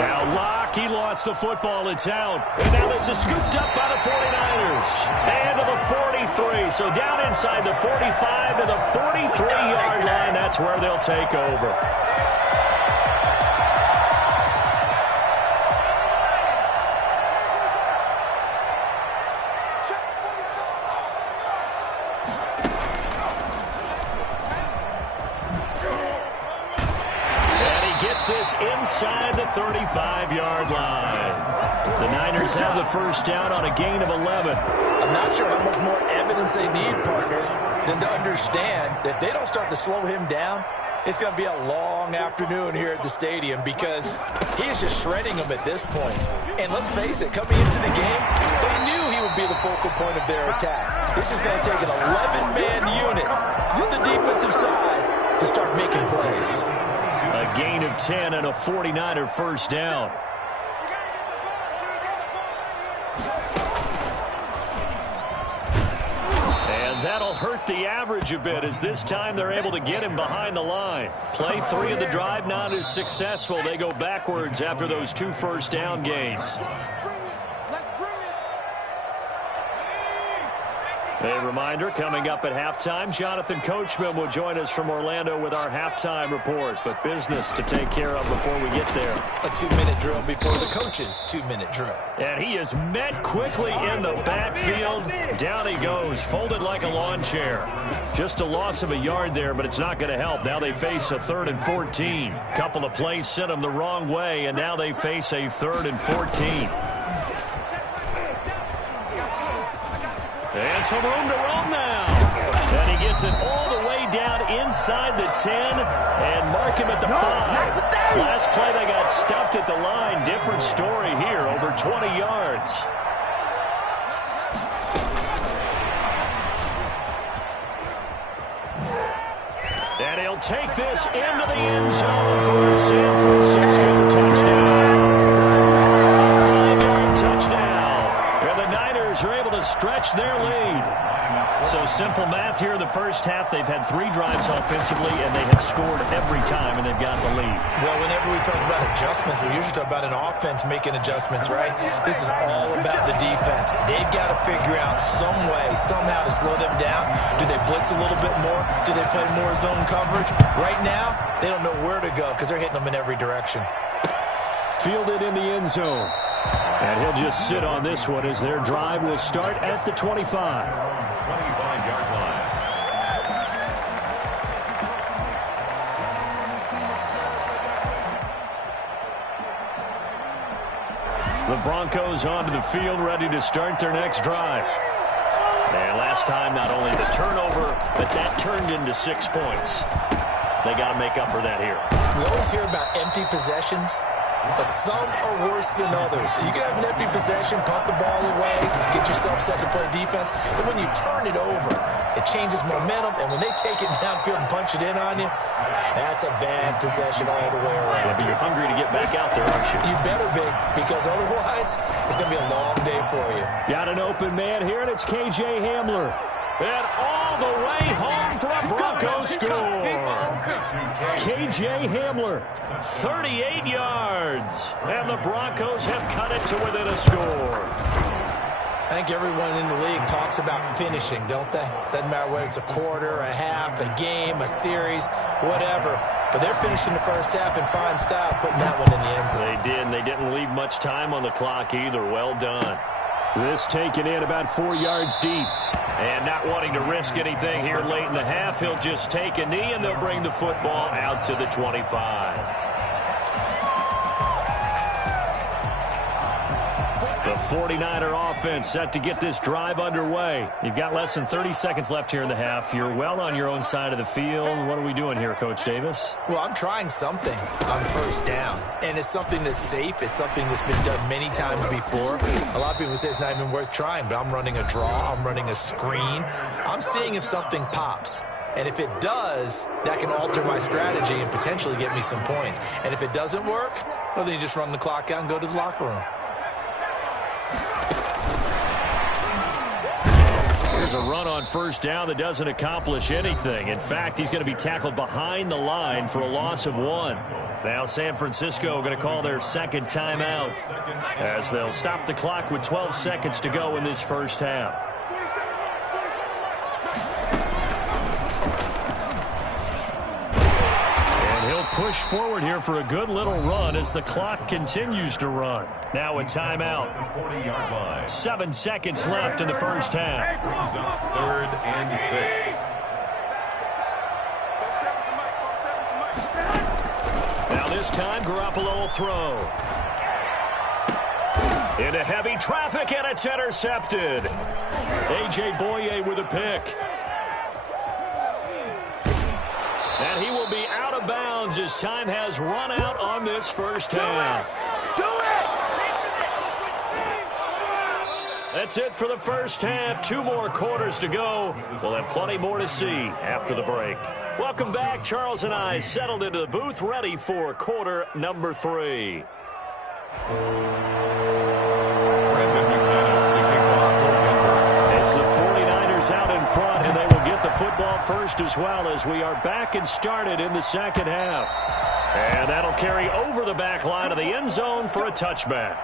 Now Locke, he lost the football. It's out. And now this is scooped up by the 49ers. And to the 43. So down inside the 45 to the 43-yard line. That's where they'll take over. This inside the 35-yard line. The Niners have the 1st down on a gain of 11. I'm not sure how much more evidence they need, partner, than to understand that if they don't start to slow him down, it's going to be a long afternoon here at the stadium because he is just shredding them at this point. And let's face it, coming into the game, they knew he would be the focal point of their attack. This is going to take an 11-man unit on the defensive side to start making plays. A gain of 10 and a 49er 1st down. And that'll hurt the average a bit as this time they're able to get him behind the line. Play 3 of the drive not as successful. They go backwards after those 2 1st down gains. A reminder, coming up at halftime, Jonathan Coachman will join us from Orlando with our halftime report. But business to take care of before we get there. A 2-minute drill before the coach's 2-minute drill. And he is met quickly in the backfield. Down he goes, folded like a lawn chair. Just a loss of a yard there, but it's not going to help. Now they face a 3rd and 14. Couple of plays sent them the wrong way, and now they face a 3rd and 14. And some room to roam now. And he gets it all the way down inside the 10 and mark him at the 5. Last play they got stuffed at the line. Different story here, over 20 yards. And he'll take this into the end zone for a San Francisco touchdown. 5-yard touchdown. And the Niners are able to stretch their lead. So Simple math here in the first half. They've had 3 drives offensively, and they have scored every time, and they've got the lead. Well, whenever we talk about adjustments, we usually talk about an offense making adjustments, right? This is all about the defense. They've got to figure out some way, somehow to slow them down. Do they blitz a little bit more? Do they play more zone coverage? Right now, they don't know where to go because they're hitting them in every direction. Fielded in the end zone. And he'll just sit on this one as their drive will start at the 25. 25-yard line. The Broncos onto the field, ready to start their next drive. And last time, not only the turnover, but that turned into 6 points. They got to make up for that here. We always hear about empty possessions, but some are worse than others. You can have an empty possession, pump the ball away, get yourself set to play defense, but when you turn it over, it changes momentum, and when they take it downfield and punch it in on you, that's a bad possession all the way around. Yeah, but you're hungry to get back out there, aren't you? You better be, because otherwise, it's going to be a long day for you. Got an open man here, and it's K.J. Hamler. And all the way home for a Broncos score. K.J. Hamler, 38 yards. And the Broncos have cut it to within a score. I think everyone in the league talks about finishing, don't they? Doesn't matter whether it's a quarter, a half, a game, a series, whatever. But they're finishing the first half in fine style, putting that one in the end zone. They did, and they didn't leave much time on the clock either. Well done. This taken in about 4 yards deep. And not wanting to risk anything here late in the half, he'll just take a knee, and they'll bring the football out to the 25. The 49er offense set to get this drive underway. You've got less than 30 seconds left here in the half. You're well on your own side of the field. What are we doing here, Coach Davis? Well, I'm trying something on first down, and it's something that's safe. It's something that's been done many times before. A lot of people say it's not even worth trying, but I'm running a draw. I'm running a screen. I'm seeing if something pops. And if it does, that can alter my strategy and potentially get me some points. And if it doesn't work, well, then you just run the clock out and go to the locker room. Here's a run on first down that doesn't accomplish anything. In fact, he's going to be tackled behind the line for a loss of 1. Now San Francisco going to call their second timeout as they'll stop the clock with 12 seconds to go in this first half. Push forward here for a good little run as the clock continues to run. Now a timeout. 7 seconds left in the first half. Brings up 3rd and 6. Now this time Garoppolo will throw. Into heavy traffic, and it's intercepted. A.J. Boye with a pick. And he will be out of bounds as time has run out on this first half. Do it! That's it for the first half. 2 more quarters to go. We'll have plenty more to see after the break. Welcome back. Charles and I settled into the booth, ready for quarter number 3. It's the 49ers out in front, and they will get the football first as well as we are back and started in the second half. And that'll carry over the back line of the end zone for a touchback.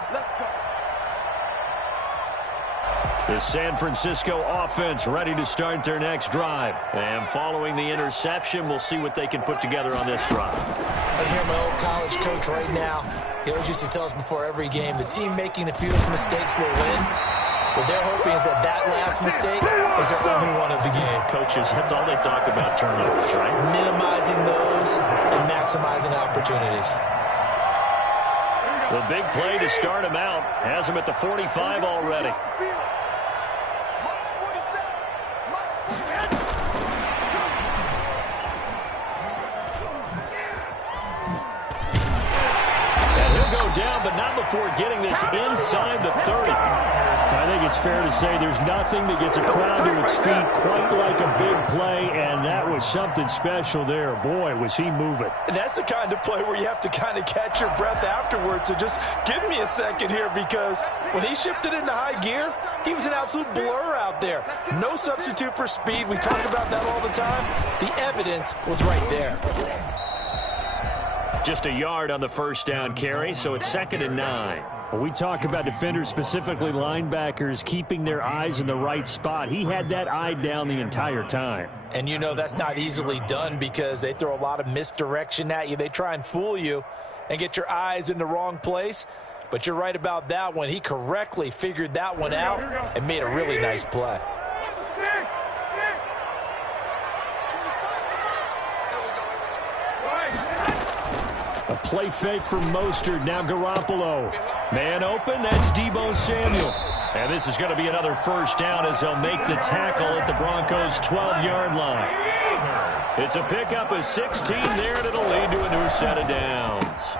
The San Francisco offense ready to start their next drive. And following the interception, we'll see what they can put together on this drive. I hear my old college coach right now. He always used to tell us before every game, the team making the fewest mistakes will win. What they're hoping is that last mistake is their only one of the game. Coaches, that's all they talk about, turnovers, right? Minimizing those and maximizing opportunities. The big play to start him out has him at the 45 already. And He'll go down, but not before getting this inside the 30. I think it's fair to say there's nothing that gets a crowd to its feet quite like a big play, and that was something special there. Boy, was he moving. And that's the kind of play where you have to kind of catch your breath afterwards. So just give me a second here, because when he shifted into high gear, he was an absolute blur out there. No substitute for speed. We talk about that all the time. The evidence was right there. Just a yard on the first down carry, so it's 2nd and 9. When we talk about defenders, specifically linebackers, keeping their eyes in the right spot, he had that eye down the entire time. And you know that's not easily done because they throw a lot of misdirection at you. They try and fool you and get your eyes in the wrong place. But you're right about that one. He correctly figured that one out and made a really nice play. A play fake from Mostert. Now Garoppolo. Man open. That's Deebo Samuel. And this is going to be another first down as they'll make the tackle at the Broncos' 12-yard line. It's a pickup of 16 there, and it'll lead to a new set of downs.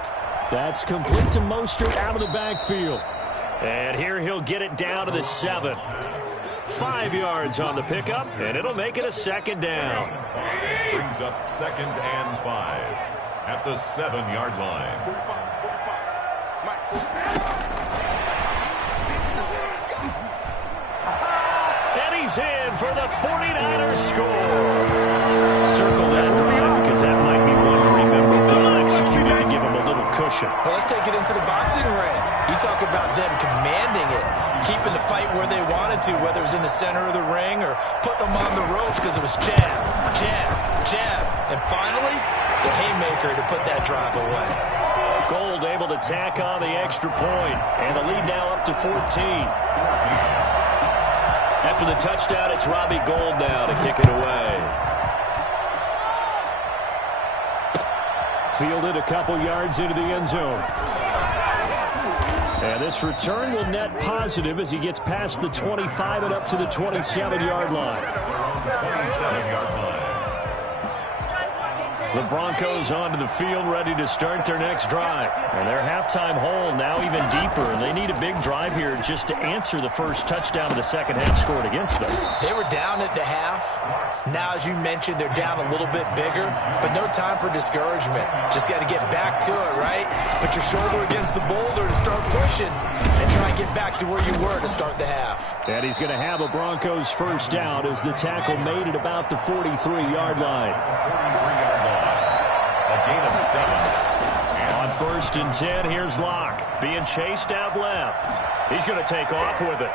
That's complete to Mostert out of the backfield. And here he'll get it down to the 7. 5 yards on the pickup, and it'll make it a 2nd down. Brings up 2nd and 5 at the 7-yard line. And he's in for the 49ers score. Circle that drive because that might be one to remember. Well executed to give him a little cushion. Well, let's take it into the boxing ring. You talk about them commanding it, keeping the fight where they wanted to, whether it was in the center of the ring or putting them on the ropes because it was jab, jab, jab. And finally, the haymaker to put that drive away. Gold able to tack on the extra point, and the lead now up to 14. After the touchdown, it's Robbie Gould now to kick it away. Fielded a couple yards into the end zone. And this return will net positive as he gets past the 25 and up to the 27-yard line. 27-yard line. The Broncos onto the field, ready to start their next drive. And their halftime hole now even deeper, and they need a big drive here just to answer the first touchdown of the second half scored against them. They were down at the half. Now, as you mentioned, they're down a little bit bigger, but no time for discouragement. Just got to get back to it, right? Put your shoulder against the boulder to start pushing and try and get back to where you were to start the half. And he's going to have a Broncos first down as the tackle made at about the 43-yard line. 43-yard line. A gain of 7. On 1st and 10, here's Locke being chased out left. He's going to take off with it.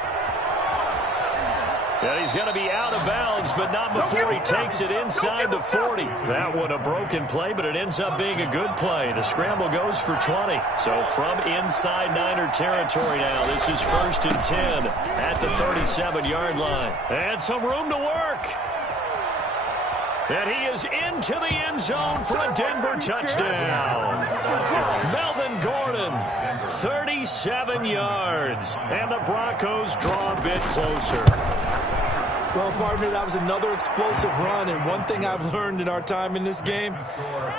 And he's going to be out of bounds, but not before he takes it inside the 40. That one a broken play, but it ends up being a good play. The scramble goes for 20. So from inside Niner territory now, this is 1st and 10 at the 37-yard line. And some room to work. And he is into the end zone for a Denver touchdown. Melvin Gordon, 37 yards. And the Broncos draw a bit closer. Well, partner, that was another explosive run, and one thing I've learned in our time in this game,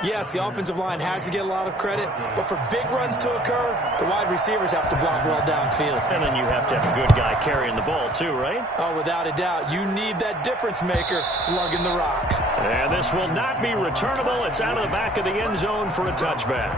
yes, the offensive line has to get a lot of credit, but for big runs to occur, the wide receivers have to block well downfield. And then you have to have a good guy carrying the ball too, right? Oh, without a doubt. You need that difference maker lugging the rock. And this will not be returnable. It's out of the back of the end zone for a touchback.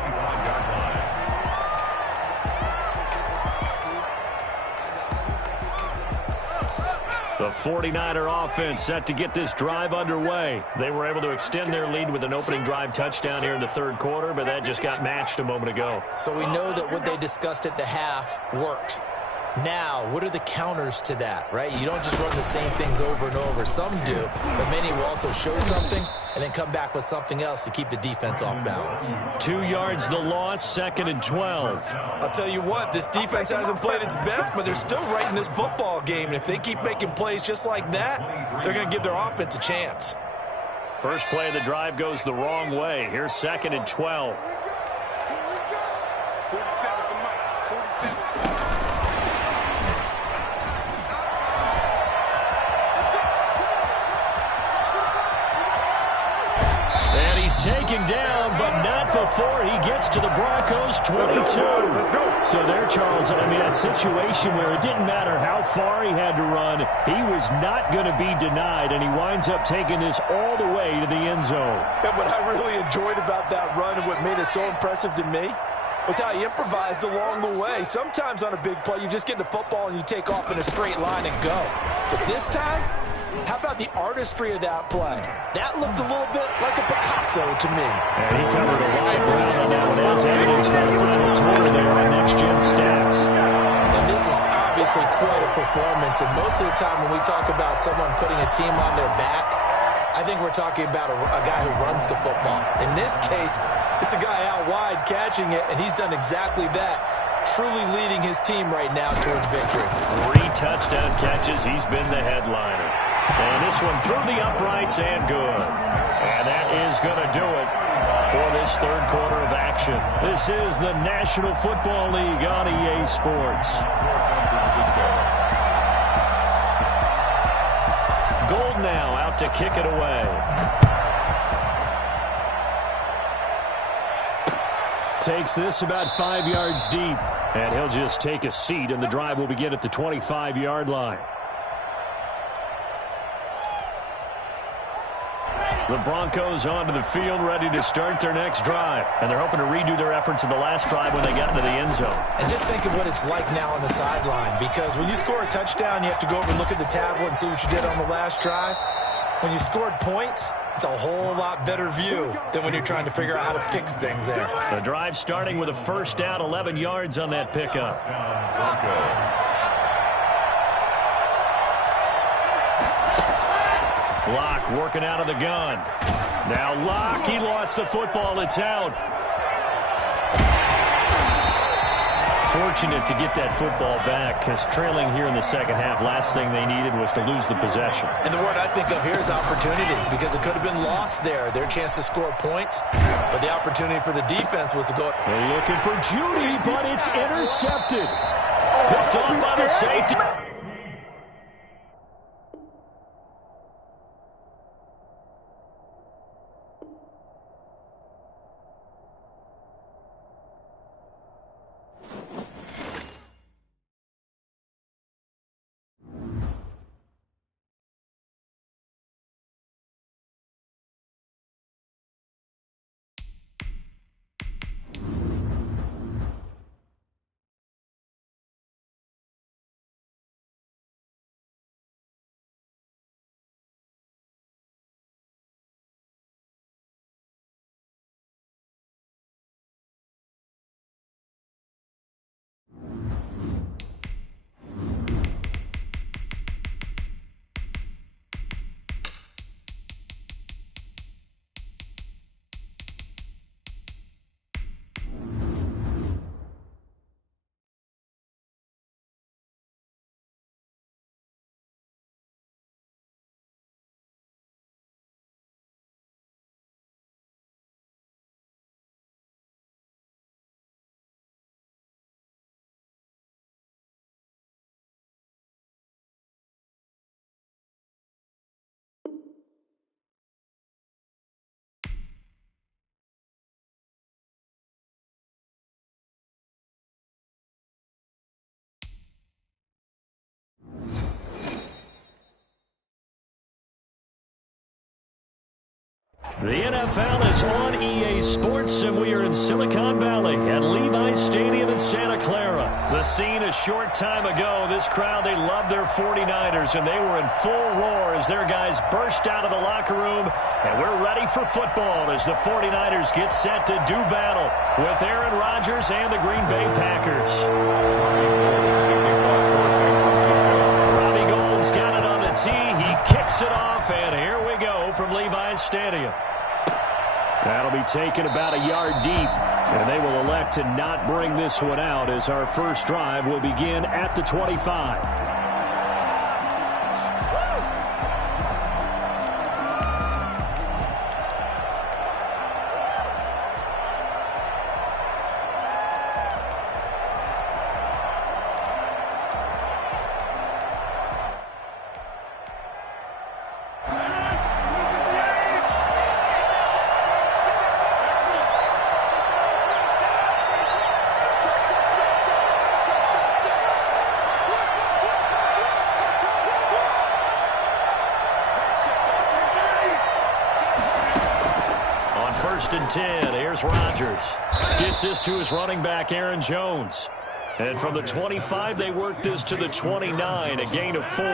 The 49er offense set to get this drive underway. They were able to extend their lead with an opening drive touchdown here in the third quarter, but that just got matched a moment ago. So we know that what they discussed at the half worked. Now, what are the counters to that, right? You don't just run the same things over and over. Some do, but many will also show something and then come back with something else to keep the defense off balance. 2 yards the loss, 2nd and 12. I'll tell you what, this defense hasn't played its best, but they're still right in this football game. And if they keep making plays just like that, they're going to give their offense a chance. First play of the drive goes the wrong way. Here's 2nd and 12. 47's the mic. 47. And he's taken down, but not before he gets to the Broncos' 22. So there, Charles, I mean, a situation where it didn't matter how far he had to run, he was not going to be denied, and he winds up taking this all the way to the end zone. And what I really enjoyed about that run and what made it so impressive to me was how he improvised along the way. Sometimes on a big play, you just get the football and you take off in a straight line and go. But this time, how about the artistry of that play? That looked a little bit like a Picasso to me. And he covered a lot of ground on that one, as evidenced by the final total there on next-gen stats. And this is obviously quite a performance. And most of the time when we talk about someone putting a team on their back, I think we're talking about a guy who runs the football. In this case, it's a guy out wide catching it, and he's done exactly that, truly leading his team right now towards victory. 3 touchdown catches. He's been the headliner. And this one through the uprights and good. And that is going to do it for this third quarter of action. This is the National Football League on EA Sports. San Francisco. Gold now out to kick it away. Takes this about 5 yards deep. And he'll just take a seat, and the drive will begin at the 25-yard line. The Broncos onto the field, ready to start their next drive. And they're hoping to redo their efforts in the last drive when they got into the end zone. And just think of what it's like now on the sideline, because when you score a touchdown, you have to go over and look at the tablet and see what you did on the last drive. When you scored points, it's a whole lot better view than when you're trying to figure out how to fix things there. The drive starting with a first down, 11 yards on that pickup. Broncos. Locke working out of the gun. Now Locke, he lost the football. It's out. Fortunate to get that football back, because trailing here in the second half, last thing they needed was to lose the possession. And the word I think of here is opportunity, because it could have been lost there. Their chance to score points, but the opportunity for the defense was to go. They're looking for Judy, but it's intercepted. Picked off by the safety. The NFL is on EA Sports, and we are in Silicon Valley at Levi's Stadium in Santa Clara. The scene a short time ago, this crowd, they love their 49ers, and they were in full roar as their guys burst out of the locker room. And we're ready for football as the 49ers get set to do battle with Aaron Rodgers and the Green Bay Packers. Robbie Gould's got it on the tee. He kicks it off, and here we go from Levi's Stadium. That'll be taken about a yard deep, and they will elect to not bring this one out as our first drive will begin at the 25. 1st and 10. Here's Rodgers. Gets this to his running back, Aaron Jones. And from the 25, they work this to the 29, a gain of 4.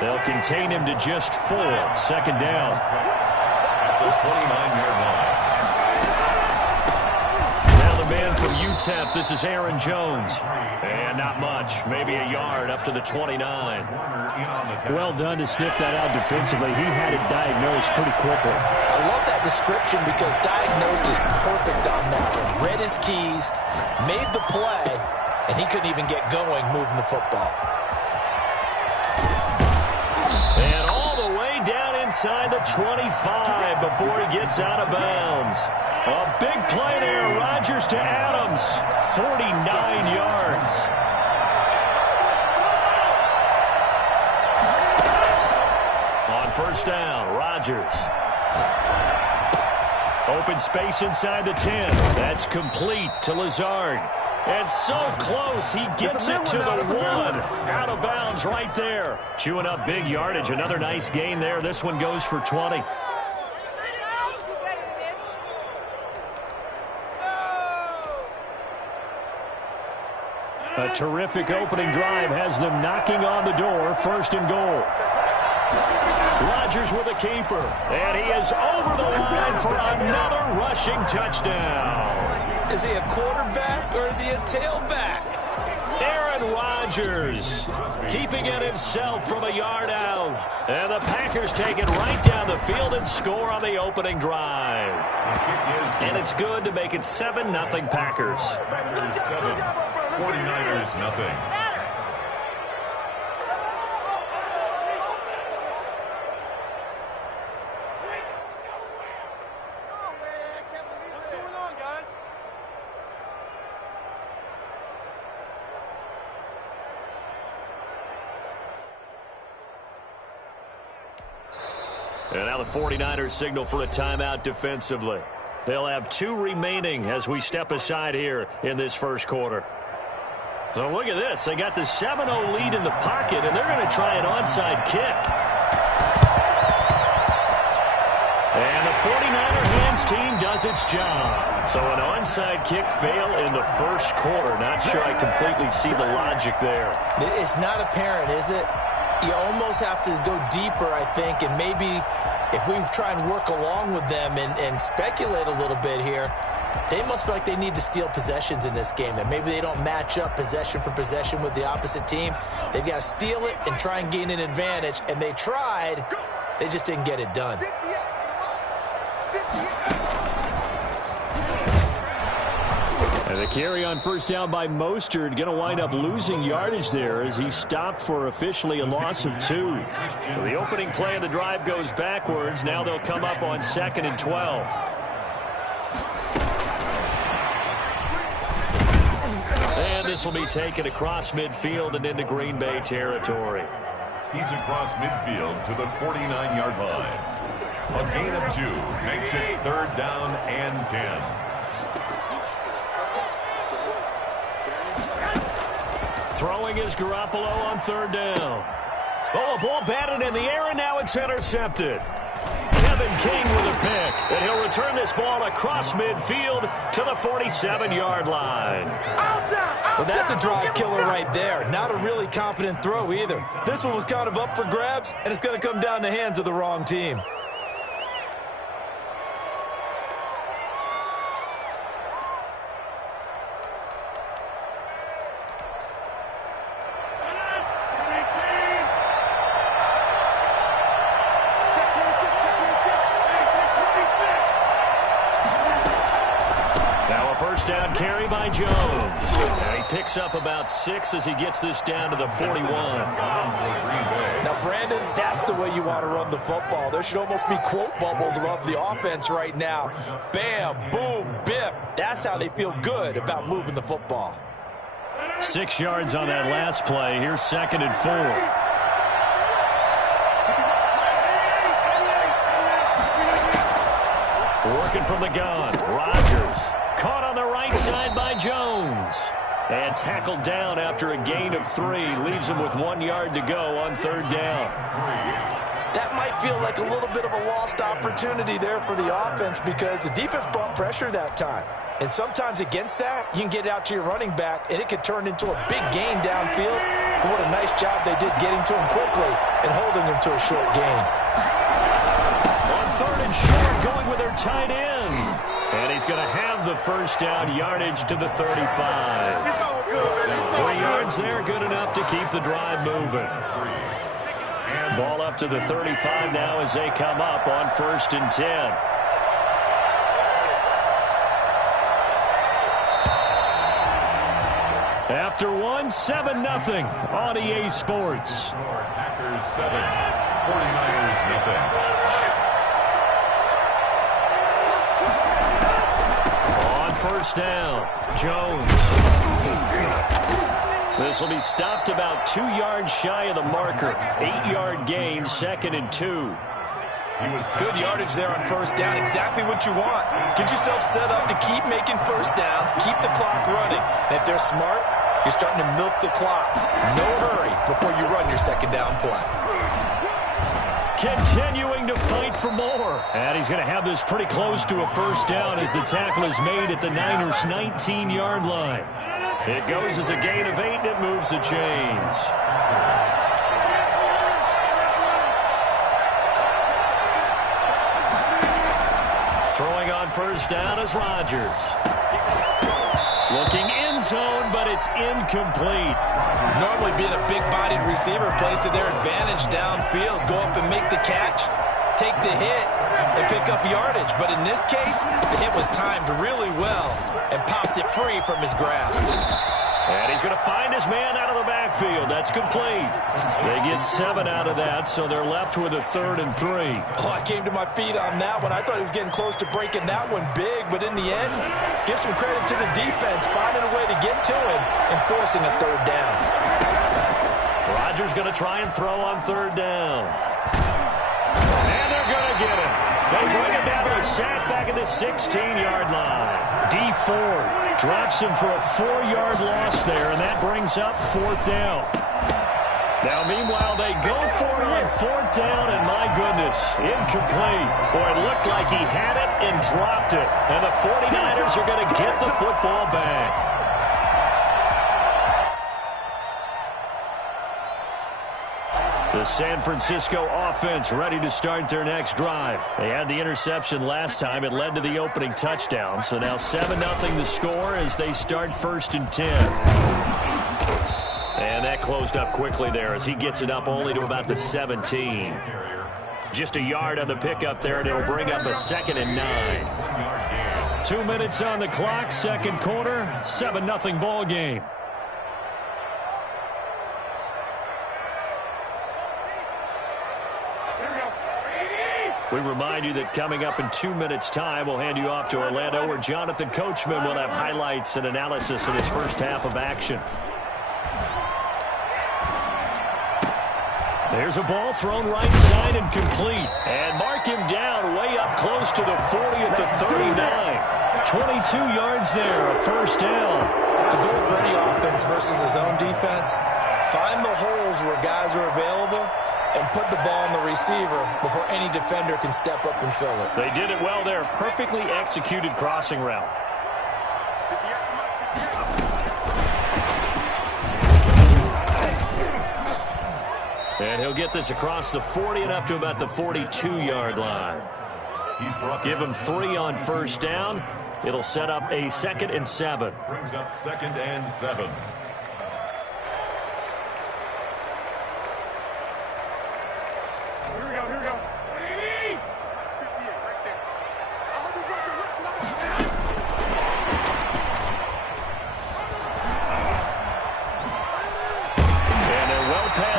They'll contain him to just 4. 2nd down. At the 29-yard line. Now the man from UTEP, this is Aaron Jones. And not much, maybe a yard up to the 29. Well done to sniff that out defensively. He had it diagnosed pretty quickly. I love that description because diagnosed is perfect on that one. Read his keys, made the play, and he couldn't even get going moving the football. And all the way down inside the 25 before he gets out of bounds. A big play there. Rodgers to Adams. 49 yards. On 1st down, Rodgers. Open space inside the 10. That's complete to Lazard. And so close, he gets it to the 1. Out of bounds right there. Chewing up big yardage. Another nice gain there. This one goes for 20. A terrific opening drive has them knocking on the door. 1st and goal. Rodgers with a keeper. And he is over the line for another rushing touchdown. Is he a quarterback or is he a tailback? Aaron Rodgers keeping it himself from a yard out. And the Packers take it right down the field and score on the opening drive. And it's good to make it 7-0 Packers. Packers 7, 49ers nothing. And now the 49ers signal for a timeout defensively. They'll have 2 remaining as we step aside here in this 1st quarter. So look at this. They got the 7-0 lead in the pocket, and they're going to try an onside kick. And the 49er hands team does its job. So an onside kick fail in the 1st quarter. Not sure I completely see the logic there. It's not apparent, is it? You almost have to go deeper, I think, and maybe if we try and work along with them and speculate a little bit here, they must feel like they need to steal possessions in this game, and maybe they don't match up possession for possession with the opposite team. They've got to steal it and try and gain an advantage, and they tried. They just didn't get it done. And the carry on 1st down by Mostert, going to wind up losing yardage there as he stopped for officially a loss of 2. So the opening play of the drive goes backwards. Now they'll come up on 2nd and 12. And this will be taken across midfield and into Green Bay territory. He's across midfield to the 49-yard line. A gain of 2 makes it 3rd down and 10. Throwing is Garoppolo on 3rd down. Oh, a ball batted in the air, and now it's intercepted. Kevin King with a pick, and he'll return this ball across midfield to the 47-yard line. Well, that's a drive killer right there. Not a really confident throw either. This one was kind of up for grabs, and it's going to come down the hands of the wrong team. Down carry by Jones. And he picks up about 6 as he gets this down to the 41. Now, Brandon, that's the way you want to run the football. There should almost be quote bubbles above the offense right now. Bam, boom, biff. That's how they feel good about moving the football. 6 yards on that last play. Here's 2nd and 4. Working from the gun. Rodgers. Caught on the right side by Jones. And tackled down after a gain of 3. Leaves him with 1 yard to go on 3rd down. that might feel like a little bit of a lost opportunity there for the offense because the defense brought pressure that time. And sometimes against that, you can get it out to your running back, and it could turn into a big gain downfield. But what a nice job they did getting to him quickly and holding him to a short gain. On 3rd and short, going with their tight end. And he's going to have the first down yardage to the 35. It's all good. 3 yards there, good enough to keep the drive moving. Ball up to the 35 now as they come up on 1st and 10. After 7-0 on EA Sports. Packers 7, 49ers nothing. On 1st down, Jones. This will be stopped about 2 yards shy of the marker. 8-yard gain, 2nd and 2. Good yardage there on 1st down. Exactly what you want. Get yourself set up to keep making 1st downs, keep the clock running. And if they're smart, you're starting to milk the clock. No hurry before you run your 2nd down play. Continuing to fight for more. And he's going to have this pretty close to a 1st down as the tackle is made at the Niners' 19-yard line. It goes as a gain of 8, and it moves the chains. Throwing on 1st down is Rodgers. Looking end zone, but it's incomplete. Normally being a big-bodied receiver plays to their advantage downfield. Go up and make the catch, take the hit, and pick up yardage. But in this case, the hit was timed really well and popped it free from his grasp. And he's going to find his man out of the backfield. That's complete. They get 7 out of that, so they're left with a 3rd and 3. Oh, I came to my feet on that one. I thought he was getting close to breaking that one big, but in the end, give some credit to the defense, finding a way to get to him and forcing a 3rd down. Rodgers going to try and throw on 3rd down. And they're going to get him. They bring him down to a sack back at the 16-yard line. D Ford drops him for a 4-yard loss there, and that brings up 4th down. Now, meanwhile, they go for it on 4th down, and my goodness, incomplete. Boy, it looked like he had it and dropped it. And the 49ers are going to get the football back. The San Francisco offense ready to start their next drive. They had the interception last time. It led to the opening touchdown. So now 7-0 the score as they start 1st and 10. And that closed up quickly there as he gets it up only to about the 17. Just a yard on the pickup there, and it'll bring up a 2nd and 9. 2 minutes on the clock, 2nd quarter, 7-0 ball game. We remind you that coming up in 2 minutes' time, we'll hand you off to Orlando, where Jonathan Coachman will have highlights and analysis in his first half of action. There's a ball thrown right side and complete. And mark him down way up close to the 40 at the 39. 22 yards there, a 1st down. The goal for any offense versus his own defense, find the holes where guys are available and put the ball on the receiver before any defender can step up and fill it. They did it well there. Perfectly executed crossing route. And he'll get this across the 40 and up to about the 42-yard line. Give him 3 on 1st down. It'll set up a 2nd and 7. Brings up 2nd and 7.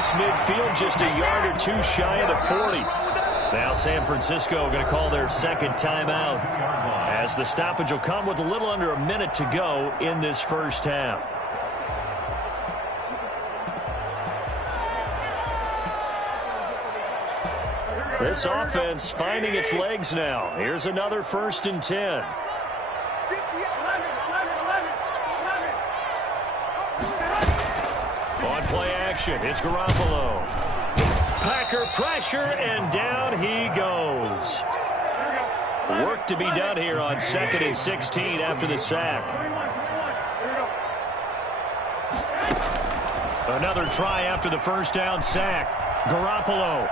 Midfield just a yard or 2 shy of the 40. Now San Francisco going to call their 2nd timeout as the stoppage will come with a little under a minute to go in this first half. This offense finding its legs now. Here's another 1st and 10. On play action, it's Garoppolo. Packer pressure, and down he goes. Work to be done here on 2nd and 16 after the sack. Another try after the first down sack. Garoppolo.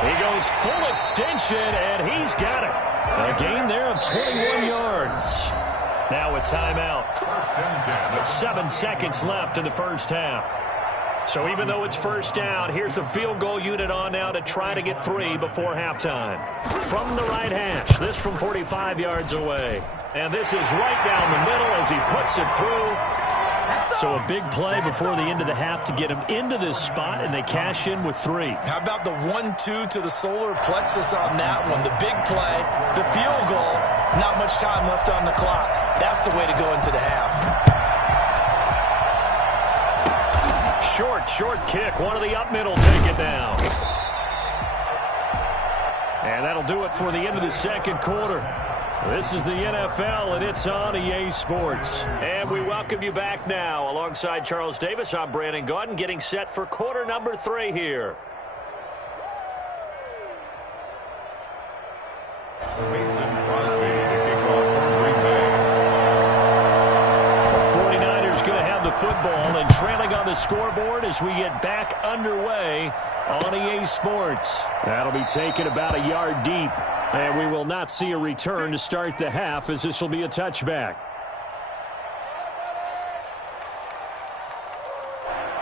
He goes full extension, and he's got it. A gain there of 21 yards. Now a timeout. 7 seconds left in the first half. So even though it's first down, here's the field goal unit on now to try to get 3 before halftime. From the right hash, this from 45 yards away. And this is right down the middle as he puts it through. So a big play before the end of the half to get him into this spot, and they cash in with 3. How about the 1-2 to the solar plexus on that one? The big play, the field goal, not much time left on the clock. That's the way to go into the half. Short kick. One of the up middle take it down. And that'll do it for the end of the second quarter. This is the NFL, and it's on EA Sports. And we welcome you back now. Alongside Charles Davis, I'm Brandon Gaudin, getting set for quarter number 3 here. Football and trailing on the scoreboard as we get back underway on EA Sports. That'll be taken about a yard deep, and we will not see a return to start the half as this will be a touchback.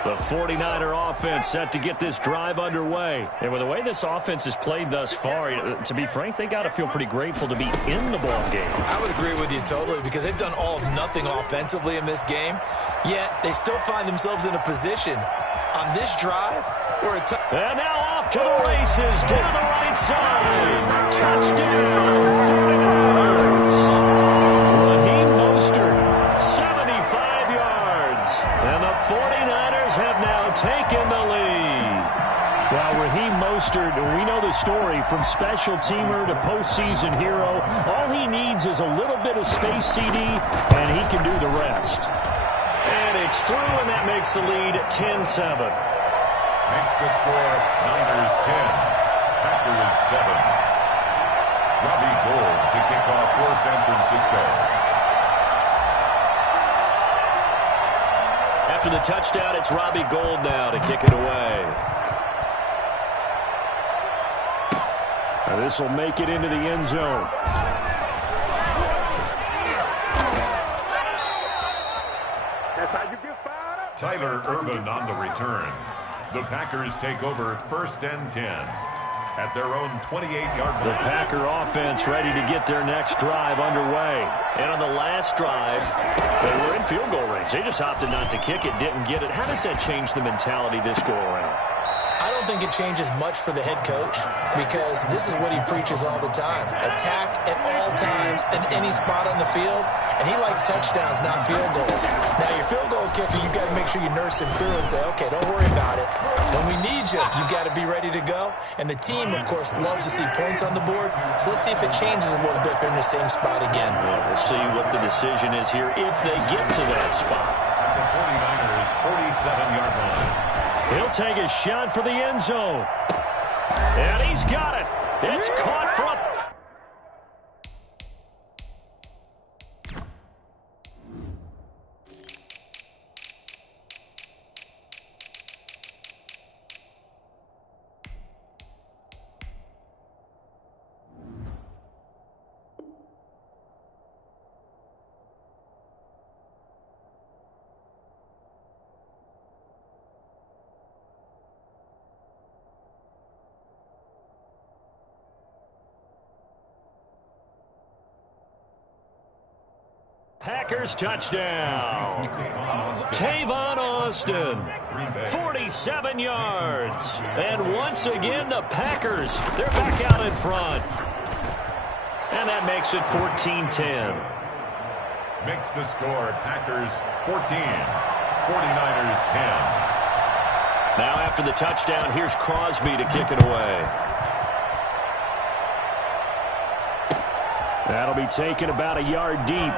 The 49er offense set to get this drive underway. And with the way this offense has played thus far, to be frank, they got to feel pretty grateful to be in the ball game. I would agree with you totally because they've done all of nothing offensively in this game, yet they still find themselves in a position on this drive where and now off to the races down the right side. Touchdown, 49ers. Raheem Mostert, 75 yards. And the 49ers have now taken the lead. Well, Raheem Mostert, we know the story, from special teamer to postseason hero. All he needs is a little bit of space, CD, and he can do the rest. And it's through, and that makes the lead 10-7. Makes the score Niners 10, Packers 7. Robbie Gould to kick off for San Francisco. After the touchdown, it's Robbie Gould now to kick it away. This will make it into the end zone. That's how you get fired up. Tyler Urban on the return. The Packers take over 1st and 10 at their own 28-yard line. The Packer offense ready to get their next drive underway. And on the last drive, they were in field goal range. They just opted not to kick it, didn't get it. How does that change the mentality this go around? I don't think it changes much for the head coach because this is what he preaches all the time. Attack at all times in any spot on the field, and he likes touchdowns, not field goals. Now, your field goal kicker, you got to make sure you nurse him through and say, okay, don't worry about it. When we need you, you got to be ready to go. And the team, of course, loves to see points on the board. So let's see if it changes a little bit if they're in the same spot again. Well, we'll see what the decision is here if they get to that spot. The 49ers 47-yard line. He'll take a shot for the end zone. And he's got it. It's caught for a... Packers touchdown. Tavon Austin, 47 yards. And once again, the Packers, they're back out in front. And that makes it 14-10. Makes the score Packers 14, 49ers 10. Now after the touchdown, here's Crosby to kick it away. That'll be taken about a yard deep.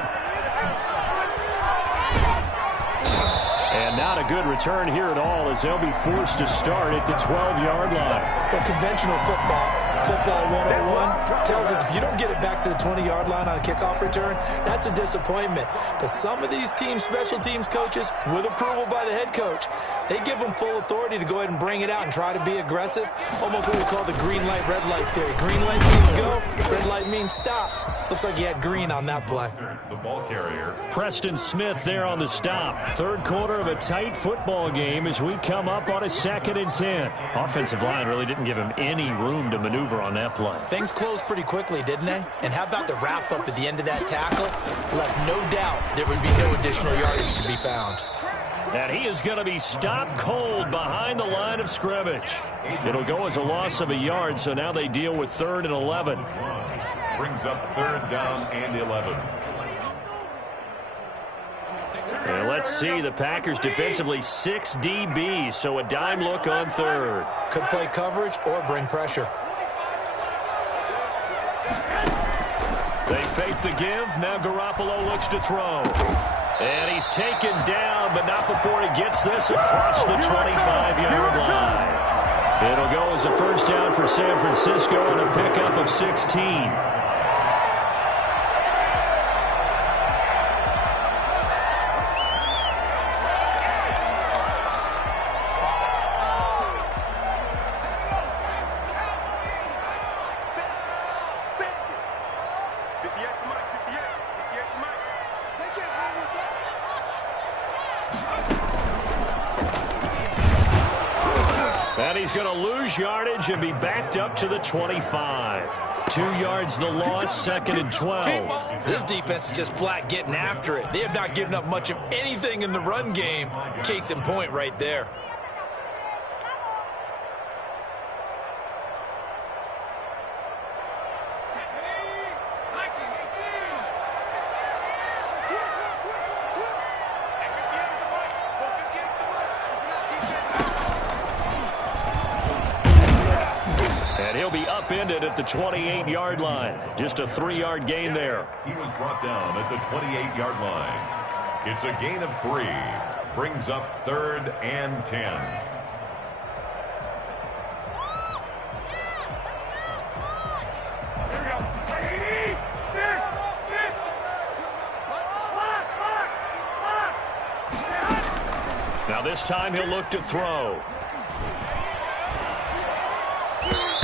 And now to a good return here at all as they'll be forced to start at the 12-yard line. The conventional football 101 tells us if you don't get it back to the 20-yard line on a kickoff return, that's a disappointment. But some of these special teams coaches, with approval by the head coach, they give them full authority to go ahead and bring it out and try to be aggressive. Almost what we call the green light, red light theory. Green light means go, red light means stop. Looks like he had green on that play. The ball carrier. Preston Smith there on the stop. Third quarter of a tight football game as we come up on a 2nd and 10. Offensive line really didn't give him any room to maneuver on that play. Things closed pretty quickly, didn't they? And how about the wrap-up at the end of that tackle? Left no doubt there would be no additional yardage to be found. And he is going to be stopped cold behind the line of scrimmage. It'll go as a loss of a yard, so now they deal with 3rd and 11. Brings up 3rd down and 11. And let's see, the Packers defensively 6 DBs, so a dime look on 3rd. Could play coverage or bring pressure. They fake the give. Now Garoppolo looks to throw. And he's taken down, but not before he gets this across the 25-yard line. It'll go as a first down for San Francisco and a pickup of 16. Yardage and be backed up to the 25. 2 yards the loss, 2nd and 12. This defense is just flat getting after it. They have not given up much of anything in the run game. Case in point right there. Upended at the 28-yard line. Just a 3-yard gain there. He was brought down at the 28-yard line. It's a gain of 3. Brings up 3rd and 10. Now this time he'll look to throw.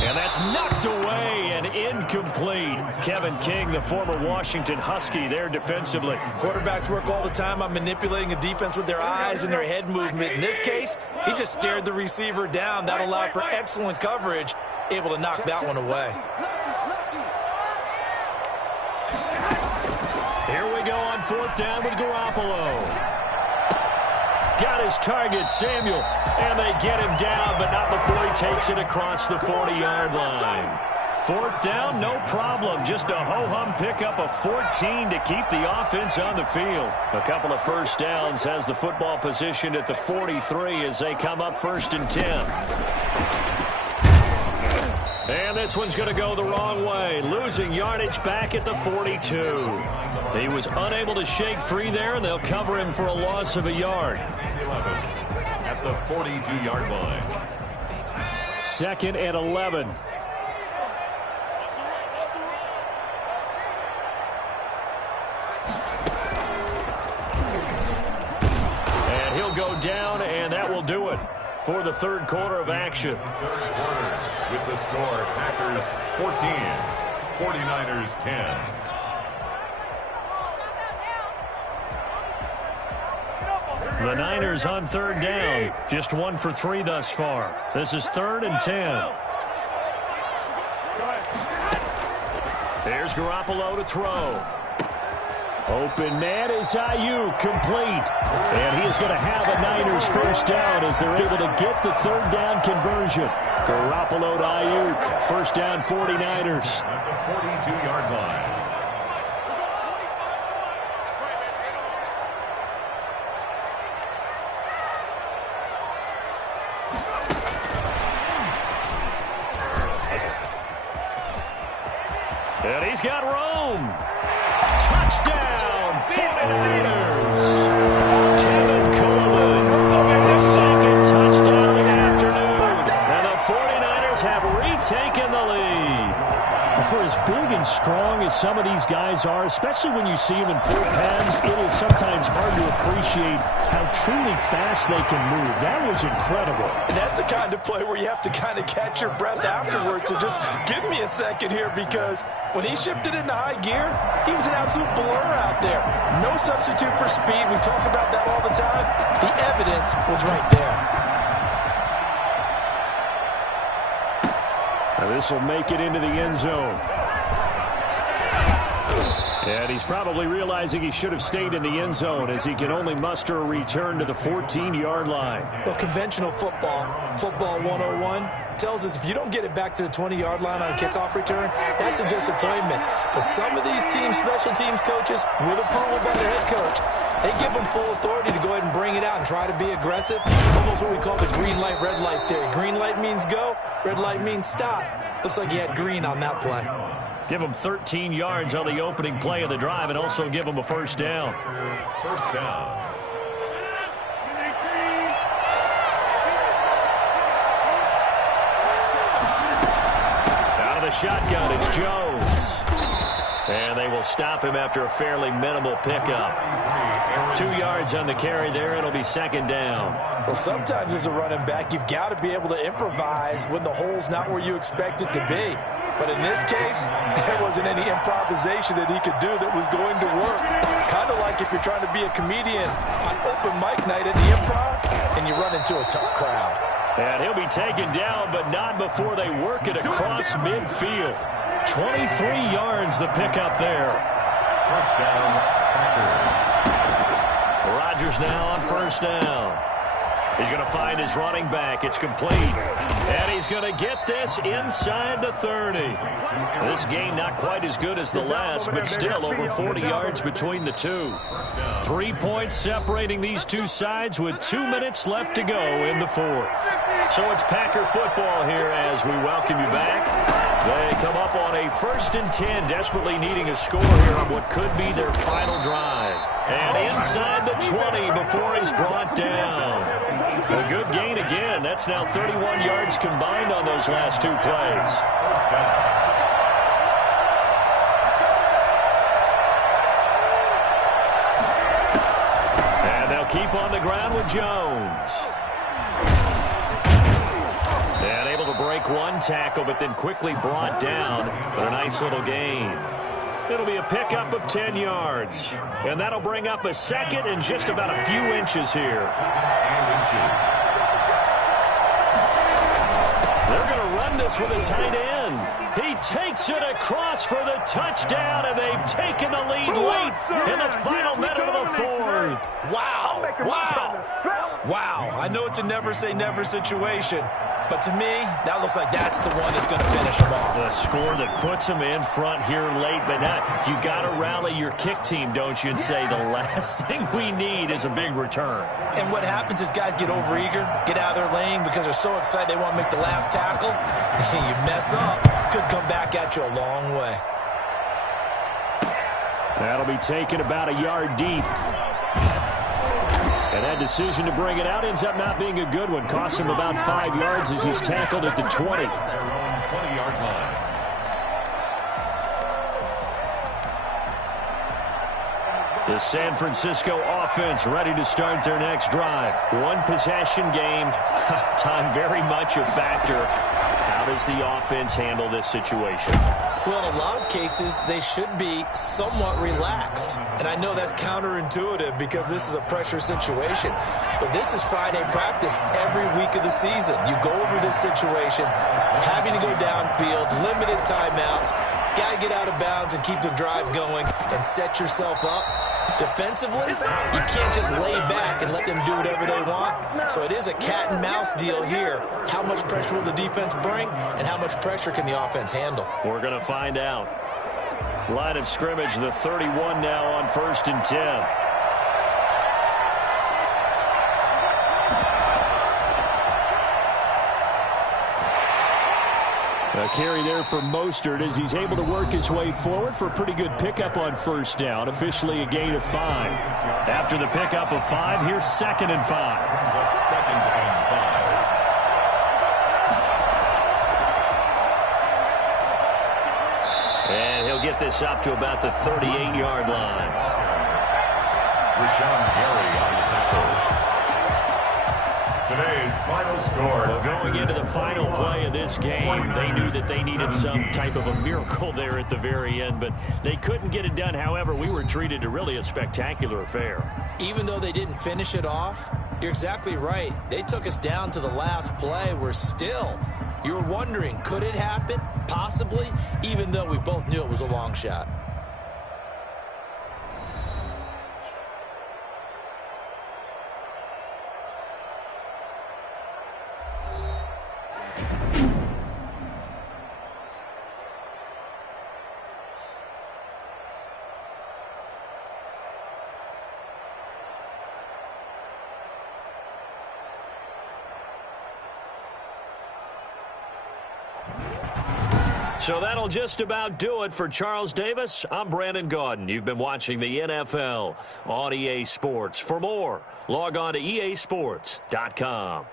And that's knocked away and incomplete. Kevin King, the former Washington Husky, there defensively. Quarterbacks work all the time on manipulating a defense with their eyes and their head movement. In this case, he just stared the receiver down. That allowed for excellent coverage, able to knock that one away. Here we go on 4th down with Garoppolo. Got his target, Samuel, and they get him down, but not before he takes it across the 40-yard line. 4th down, no problem. Just a ho-hum pickup of 14 to keep the offense on the field. A couple of first downs has the football positioned at the 43 as they come up 1st and 10. And this one's going to go the wrong way, losing yardage back at the 42. He was unable to shake free there, and they'll cover him for a loss of a yard. At the 42-yard line. 2nd and 11. And he'll go down, and that will do it for the 3rd quarter of action. 3rd quarter with the score, Packers 14, 49ers 10. The Niners on 3rd down. Just 1 for 3 thus far. This is 3rd and 10. There's Garoppolo to throw. Open man is Ayuk, complete. And he is going to have a Niners first down as they're able to get the 3rd down conversion. Garoppolo to Ayuk. First down 49ers. At the 42-yard line. And he's got room. Touchdown, 49ers. Tevin Coleman as some of these guys are, especially when you see them in full pads, it is sometimes hard to appreciate how truly fast they can move. That was incredible. And that's the kind of play where you have to kind of catch your breath afterwards. So just give me a second here, because when he shifted into high gear, he was an absolute blur out there. No substitute for speed. We talk about that all the time. The evidence was right there. This will make it into the end zone. And he's probably realizing he should have stayed in the end zone, as he can only muster a return to the 14-yard line. Well, conventional football 101, tells us if you don't get it back to the 20-yard line on a kickoff return, that's a disappointment. But some of these teams, special teams coaches, with approval by their head coach, they give them full authority to go ahead and bring it out and try to be aggressive. Almost what we call the green light, red light theory. Green light means go, red light means stop. Looks like he had green on that play. Give him 13 yards on the opening play of the drive, and also give him a first down. First down. Out of the shotgun, it's Jones. And they will stop him after a fairly minimal pickup. 2 yards on the carry there. It'll be second down. Well, sometimes as a running back, you've got to be able to improvise when the hole's not where you expect it to be. But in this case, there wasn't any improvisation that he could do that was going to work. Kind of like if you're trying to be a comedian on open mic night at the Improv and you run into a tough crowd. And he'll be taken down, but not before they work it across midfield. 23 yards the pickup there. First down, Packers. Rodgers now on first down. He's going to find his running back. It's complete. And he's going to get this inside the 30. This game not quite as good as the last, but still over 40 yards between the two. 3 points separating these two sides with 2 minutes left to go in the fourth. So it's Packer football here as we welcome you back. They come up on a 1st and 10, desperately needing a score here on what could be their final drive. And inside the 20 before he's brought down. A good gain again. That's now 31 yards combined on those last 2 plays. And they'll keep on the ground with Jones. And able to break one tackle, but then quickly brought down. But a nice little gain. It'll be a pickup of 10 yards. And that'll bring up a second and just about a few inches here. They're going to run this with a tight end. He takes it across for the touchdown, and they've taken the lead late in the final minute of the fourth. Wow. Wow. I know it's a never say never situation, but to me, that looks like that's the one that's going to finish them off. The score that puts them in front here late, but not. You got to rally your kick team, don't you, and say the last thing we need is a big return. And what happens is guys get overeager, get out of their lane because they're so excited they want to make the last tackle. You mess up, could come back at you a long way. That'll be taken about a yard deep. And that decision to bring it out ends up not being a good one. Costs him about 5 yards as he's tackled at the 20. 20-yard line. The San Francisco offense ready to start their next drive. One possession game. Time very much a factor. How does the offense handle this situation? Well, in a lot of cases, they should be somewhat relaxed. And I know that's counterintuitive because this is a pressure situation. But this is Friday practice every week of the season. You go over this situation, having to go downfield, limited timeouts, got to get out of bounds and keep the drive going and set yourself up. Defensively, you can't just lay back and let them do whatever they want. So it is a cat and mouse deal here. How much pressure will the defense bring, and how much pressure can the offense handle? We're going to find out. Line of scrimmage, the 31 now on 1st and 10. A carry there for Mostert as he's able to work his way forward for a pretty good pickup on 1st down. Officially a gain of 5. After the pickup of 5, here's 2nd and 5. 2nd and 5. And he'll He'll get this up to about the 38-yard line. Rashawn Gary on the tackle. Today's final score. Well, going into the final play of this game, they knew that they needed some type of a miracle there at the very end, but they couldn't get it done. However, we were treated to really a spectacular affair. Even though they didn't finish it off, you're exactly right. They took us down to the last play. We're still, you were wondering, could it happen? Possibly, even though we both knew it was a long shot. So that'll just about do it for Charles Davis. I'm Brandon Gaudin. You've been watching the NFL on EA Sports. For more, log on to easports.com.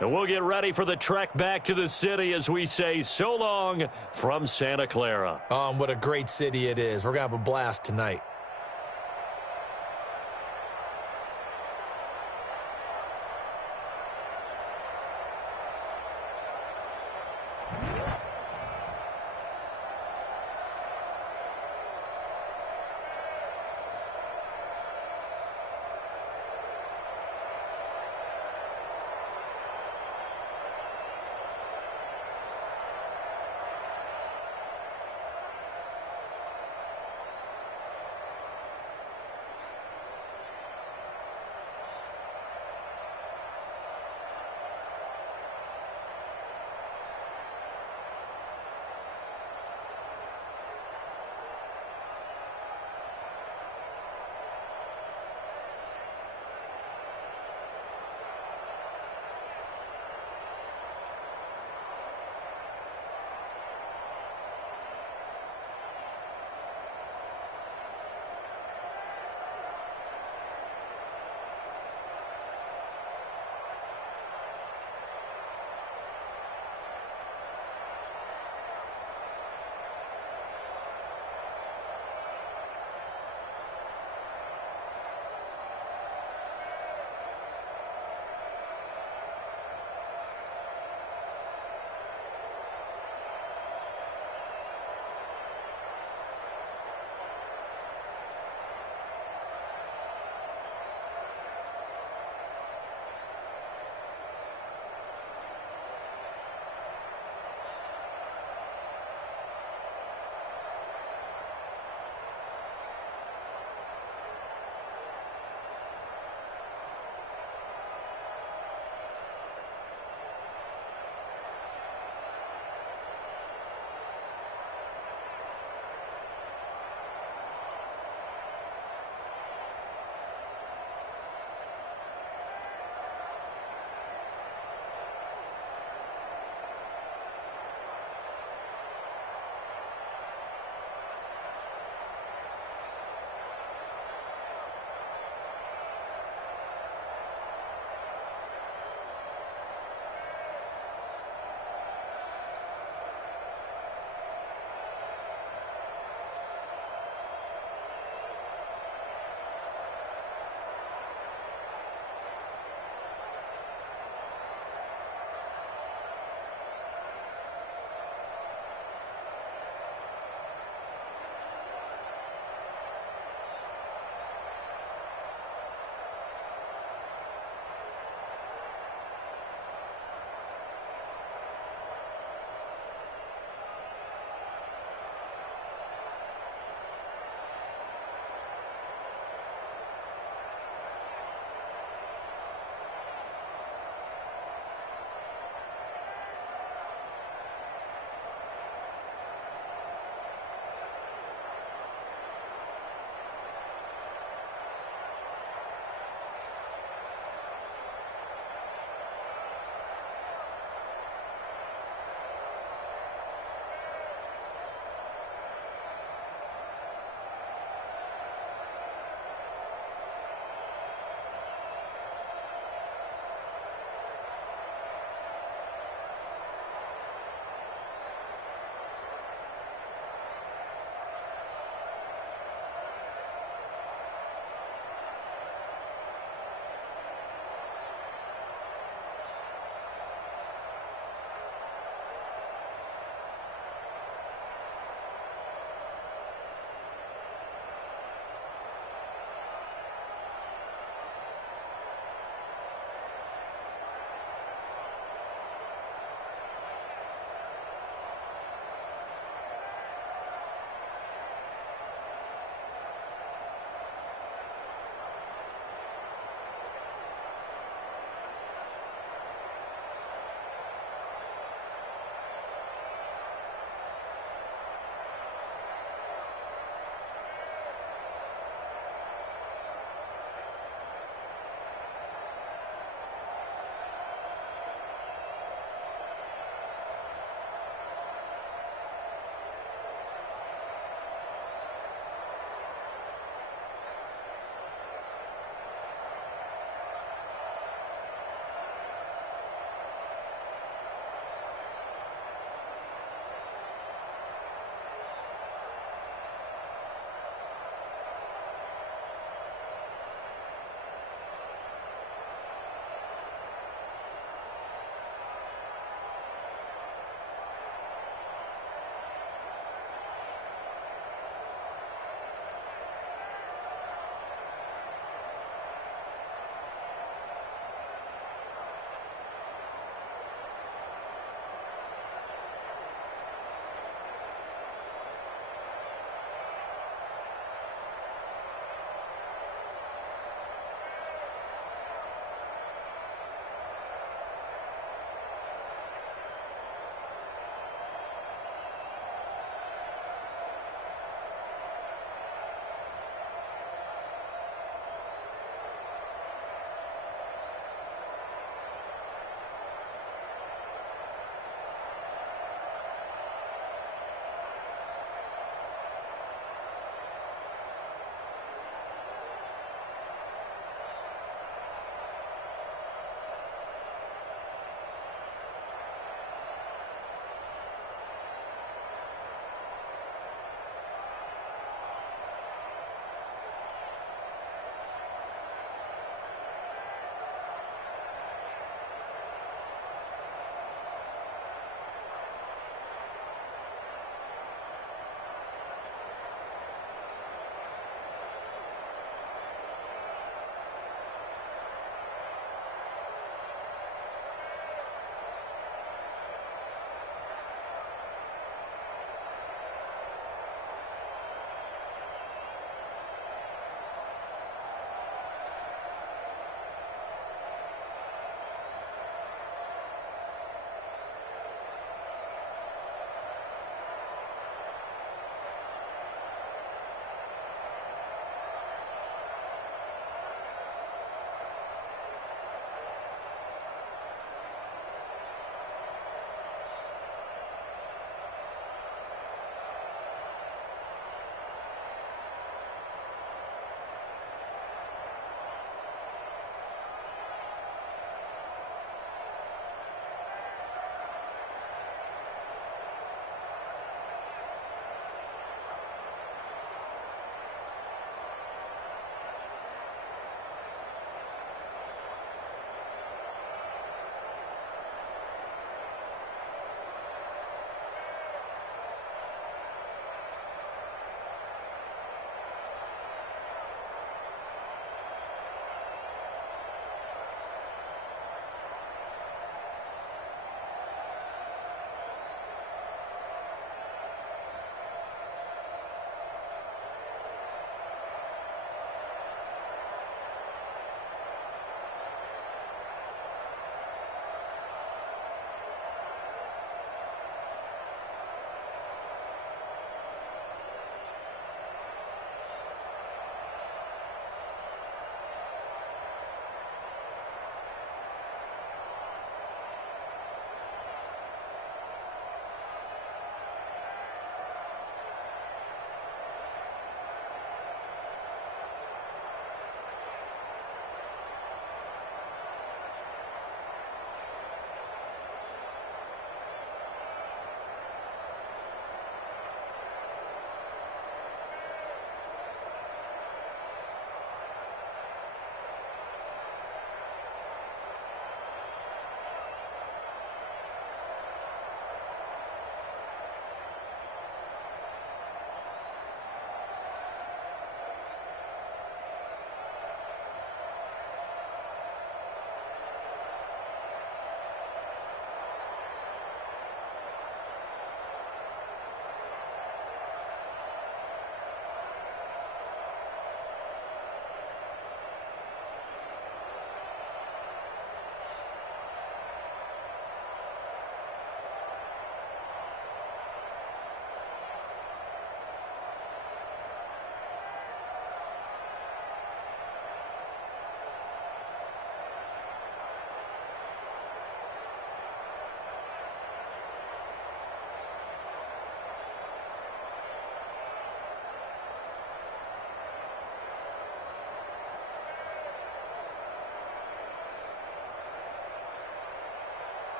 And we'll get ready for the trek back to the city as we say so long from Santa Clara. What a great city it is. We're going to have a blast tonight.